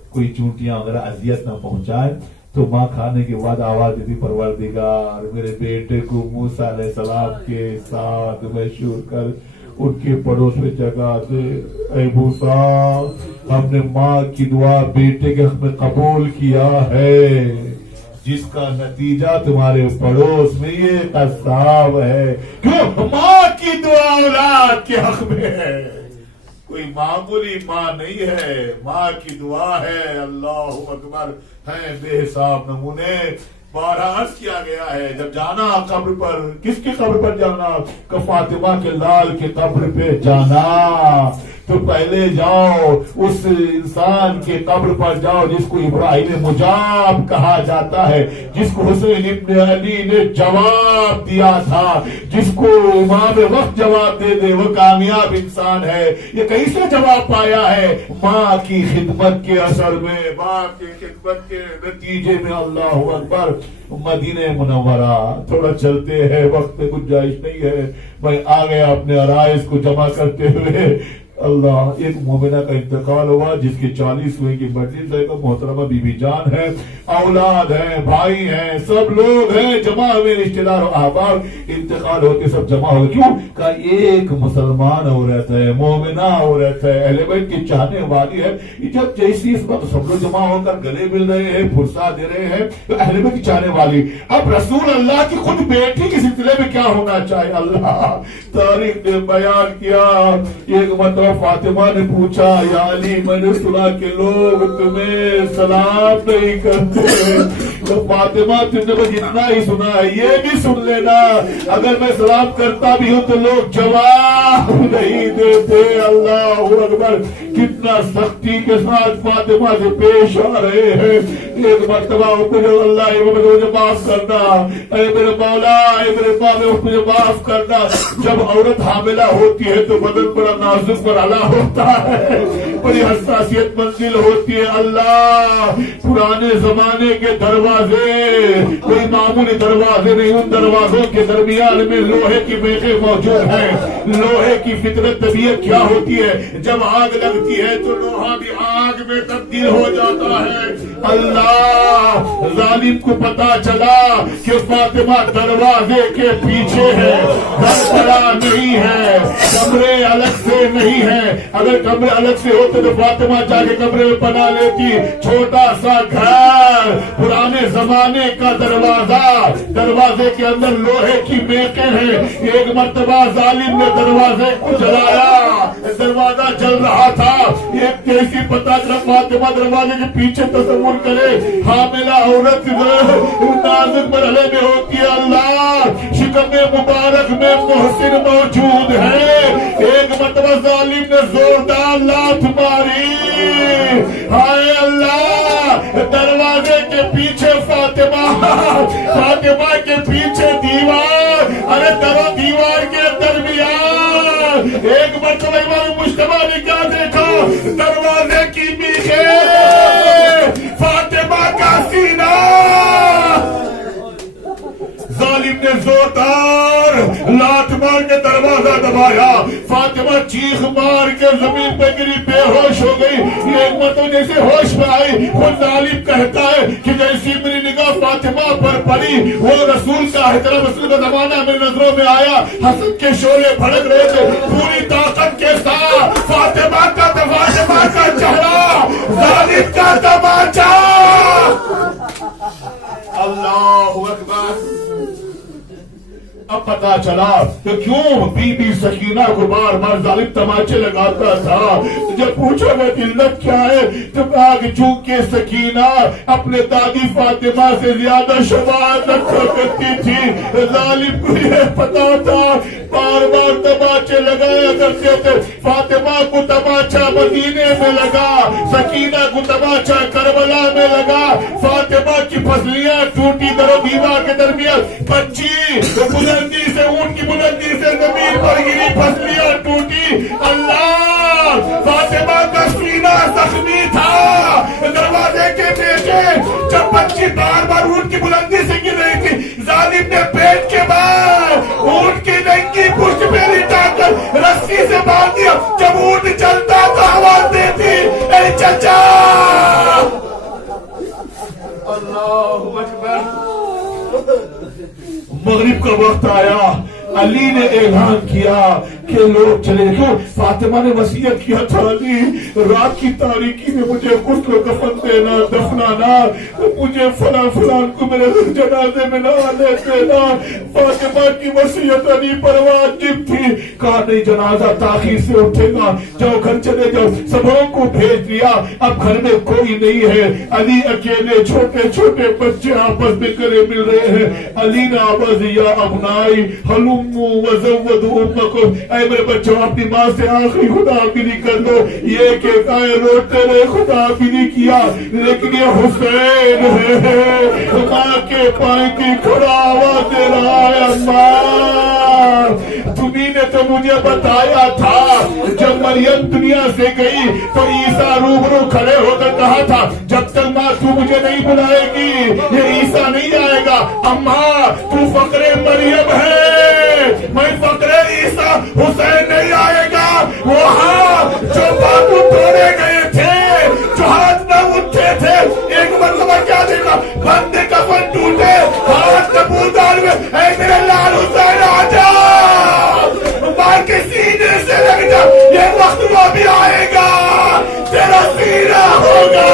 کوئی چونٹیاں وغیرہ اذیت نہ پہنچائے. تو ماں کھانے کے بعد آواز دیتی, پروردگار میرے بیٹے کو موسیٰ علیہ السلام کے ساتھ مشہور کر ان کے پڑوس میں جگہ دے. اے موسیٰ, ہم نے ماں کی دعا بیٹے کے حق میں قبول کیا ہے, جس کا نتیجہ تمہارے پڑوس میں یہ قصاب ہے. کیوں؟ ماں کی دعا اولاد کے حق میں ہے, کوئی معمولی ماں نہیں ہے, ماں کی دعا ہے. اللہ اکبر. ہیں بے حساب نمونے. بارہ عرض کیا گیا ہے, جب جانا قبر پر, کس کی قبر پر جانا؟ کہ فاطمہ کے لال کے قبر پہ جانا. تو پہلے جاؤ اس انسان کے قبر پر جاؤ جس کو ابراہیم مجاب کہا جاتا ہے, جس کو حسین ابن علی نے جواب دیا تھا, جس کو امام وقت جواب دے دے وہ کامیاب انسان ہے. یہ کہیں سے جواب پایا ہے؟ ماں کی خدمت کے اثر میں, ماں کی خدمت کے نتیجے میں. اللہ اکبر. مدینہ منورہ, تھوڑا چلتے ہیں, وقت میں گنجائش نہیں ہے, میں آ گیا اپنے عرائض کو جمع کرتے ہوئے. اللہ, ایک مومنہ کا انتقال ہوا جس کے 40 ہوئے کی مجلس ہے, محترمہ بی بی جان ہے, اولاد ہیں, بھائی ہیں, سب لوگ ہیں جمع ہوئے, رشتہ دار و احباب. انتقال ہوتے سب جمع ہوئے. کیوں؟ کہ ایک مسلمان عورت ہے, مومنہ عورت ہے, اہل بیت کی چاہنے والی ہے. جب جیسی اس وقت سب لوگ جمع ہو کر گلے مل رہے ہیں, فرصہ دے رہے ہیں, تو اہل بیت کی چاہنے والی. اب رسول اللہ کی خود بیٹی کے سلسلے میں کیا ہونا چاہیے؟ اللہ تاریخ نے بیان کیا. ایک مرتبہ فاطمہ نے پوچھا, یا علی میں نے سنا کہ لوگ تمہیں سلام نہیں کرتے. تو فاطمہ تم نے بس اتنا ہی سنا ہے, یہ بھی سن لینا, اگر میں سلام کرتا بھی ہوں تو لوگ جواب نہیں دیتے. اللہ اکبر. کتنا سختی کے ساتھ فاطمہ سے پیش آ رہے ہیں. ایک مرتبہ اللہ مجھے معاف کرنا, اے میرے مولا, اے میرے باپ مجھے معاف کرنا. جب عورت حاملہ ہوتی ہے تو بدن بڑا نازک پر علا ہوتا ہے, بڑی حساسیت منزل ہوتی ہے. اللہ, پرانے زمانے کے دروازے کوئی معمولی دروازے نہیں, ان دروازوں کے درمیان میں لوہے کی میخیں موجود ہیں. لوہے کی فطرت طبیعت کیا ہوتی ہے, جب آگ لگتی ہے تو لوہا بھی آگ میں تبدیل ہو جاتا ہے. اللہ, ظالم کو پتا چلا کہ فاطمہ دروازے کے پیچھے ہے, گھر بڑا نہیں ہے, کمرے الگ سے نہیں ہے. اگر کمرے الگ سے ہوتے تو فاطمہ جا کے کمرے میں پناہ لیتی. چھوٹا سا گھر, پرانے زمانے کا دروازہ, دروازے کے اندر لوہے کی میخیں ہیں. ایک مرتبہ ظالم نے دروازے کو جلایا, دروازہ چل رہا تھا. ایک کیسی پتا چلا فاطمہ دروازے کے پیچھے تصور کرے حاملہ عورت نازک مرحلے میں ہوتی ہے. اللہ شکم مبارک میں محسن موجود ہے. ایک مرتبہ ظالم نے زوردار لات ماری. ہائے اللہ دروازے کے پیچھے فاطمہ کے پیچھے دیوار. ارے دیوار کے درمیان ایک مرتبہ امام مجتبیٰ نے کیا دیکھا؟ دروازے کی میخے فاطمہ کا سینہ. ظالم نے زوردار لات مار کے دروازہ دبایا. فاطمہ چیخ مار کے زمین پہ گری بے ہوش ہو گئی. ایک مرتبہ جیسے ہوش میں آئی خود ظالم کہتا ہے کہ جیسی میری نگاہ فاطمہ پر پڑی وہ رسول کا احترام رسول کا زمانہ میری نظروں میں آیا. حسد کے شعلے بھڑک رہے تھے. پوری طاقت کے ساتھ فاطمہ کا چہرہ ظالم کا تماچا. اللہ اکبر. اب پتا چلا کہ کیوں بی بی سکینہ کو بار بار ظالم تماچے لگاتا تھا. جب پوچھا گیا کہ علت کیا ہے تو کہا کہ چونکہ سکینہ اپنے دادی فاطمہ سے زیادہ شفاعت رکھا کرتی تھی. ظالم کو یہ پتا تھا بار بار تماچے لگایا کرتے تھے. فاطمہ کو تماچا مدینے میں لگا, سکینہ کو تماچا کربلا میں لگا. فاطمہ کی پسلیاں ٹوٹی در و دیوار کے درمیان بچی. بلندی سے اونٹ کی بلندی سے زمین پر گری پسلیاں ٹوٹی. اللہ فاطمہ کا سینہ زخمی تھا. دروازے کے پیچھے جب بچی بار بار اونٹ کی بلندی سے گر رہی تھی ظالم نے پیٹ کے بعد اونٹ کی ننگی پشت پہ لٹا کر رسی سے باندھ دیا. جب اونٹ چلتا تو آواز دیتی اے چچا. اللہ اکبر. مغرب کا وقت آیا. علی نے اعلان کیا کہ لوگ چلے گئے. فاطمہ نے وصیت کیا تھا علی رات کی تاریکی میں مجھے غسل و کفن دینا, دفنانا, مجھے فلاں کو میرے جنازے میں نہ آنے دینا. فاطمہ کی وصیت علی پر واجب تھی. کہا نہیں جنازہ تاخیر سے اٹھے گا, جاؤ گھر چلے جاؤ. سبوں کو بھیج دیا. اب گھر میں کوئی نہیں ہے. علی اکیلے چھوٹے چھوٹے بچے آپس میں گلے مل رہے ہیں. علی نے آواز دیا ابنائی حلوم وزود امکم. اے میرے بچوں اپنی ماں سے آخری خدا بینی کر دو. یہ کہ کائے روٹے نے خدا بینی کیا لیکن یہ حسین ہے ماں کے پائیں کی کھڑا آواز دے رہا ہے. اللہ تمہیں نے تو مجھے بتایا تھا جب مریم دنیا سے گئی تو عیسیٰ روبرو کھڑے ہو کر کہا تھا جب تک ماں تو مجھے نہیں بلائے گی یہ عیسیٰ نہیں آئے گا. اماں تو فقر مریم ہے, میں فقر عیسیٰ حسین نہیں آئے گا. وہاں جو بابو توڑے گئے تھے, جو ہاتھ نہ اٹھے تھے, ایک مرتبہ کیا دیکھا بندے کفن ٹوٹے ہاتھ نبودار میں. اے میرے لال حسین آجا ماں کے سینے سے لگ جا. یہ وقت وہ بھی آئے گا تیرا سینہ ہوگا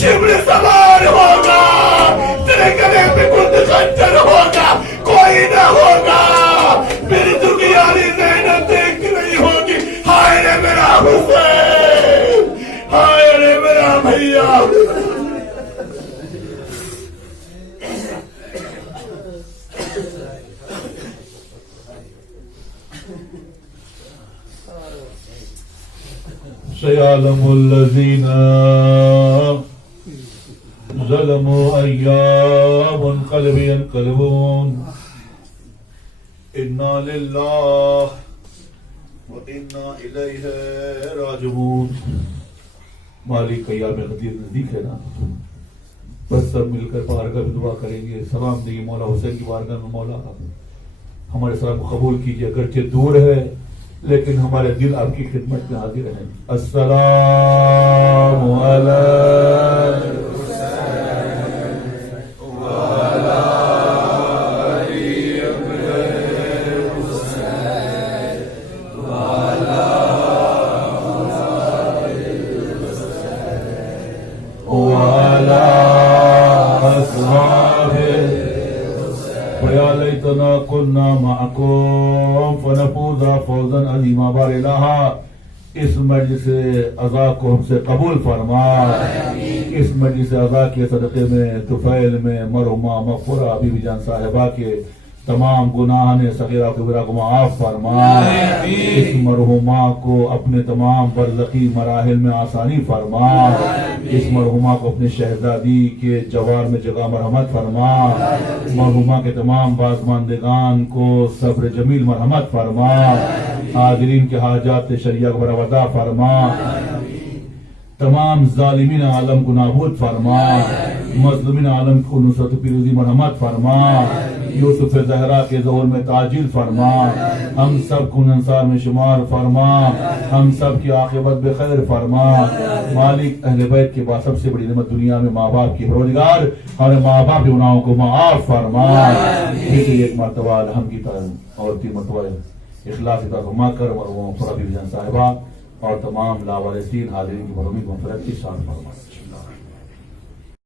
شبر سوار ہوگا, تیرے گلے پہ گند خنجر ہوگا, کوئی نہ ہوگا. میری دنیا زینب دیکھ رہی ہوگی. ہائے رے میرا حسین, ہائے رے میرا بھیا. سيعلم الذين ظلموا أيام منقلب ينقلبون. إنا لله وإنا إليه راجعون. مالک ایام قدیر نزدیک ہے نا, بس سب مل کر بارگاہ میں دعا کریں گے. سلام دیجیے مولا حسین کی بارگاہ میں. مولا ہمارے سلام کو قبول کیجیے, اگرچہ دور ہے لیکن ہمارے دل آپ کی خدمت میں حاضر ہیں. السلام علیکم وعلى أصحابه وعلى ليتنا كنا معكم فنفوز فوزا عظيما. بار الہ اس مجلس عزا کو ہم سے قبول فرما. اس مجلس عزا کے صدقے میں طفیل میں مرحومہ مغفورہ بی بی جان صاحبہ کے تمام گناہ صغیرہ کبیرہ کو معاف فرما. اس مرحومہ کو اپنے تمام برزخی مراحل میں آسانی فرما. اس مرحومہ کو اپنے شہزادی کے جوار میں جگہ مرحمت فرما. مرحومہ کے تمام بازماندگان کو صبر جمیل مرحمت فرما. حاضرین کے حاجات شریعہ کو برآوردہ فرما. تمام ظالمین عالم کو نابود فرما. مظلومین عالم کو نصرت و پیروزی مرحمت فرما. یوسف زہرا کے ظہور میں تعجیل فرما. ہم سب کو انصار میں شمار فرما. ہم سب کی عاقبت بخیر فرما. مالک اہل بیت کے بعد سب سے بڑی نعمت دنیا میں ماں باپ کی پروردگار اور ماں باپ کے گناہوں کو معاف فرما. پھر ایک مرتبہ الحمد کی طرح اور 3 مرتبہ اخلاص کی طرف فرما کر مرحومہ بی بی جان صاحبہ اور تمام لاوارثین حاضرین کی مرحومی کو مغفرت کی شان فرما.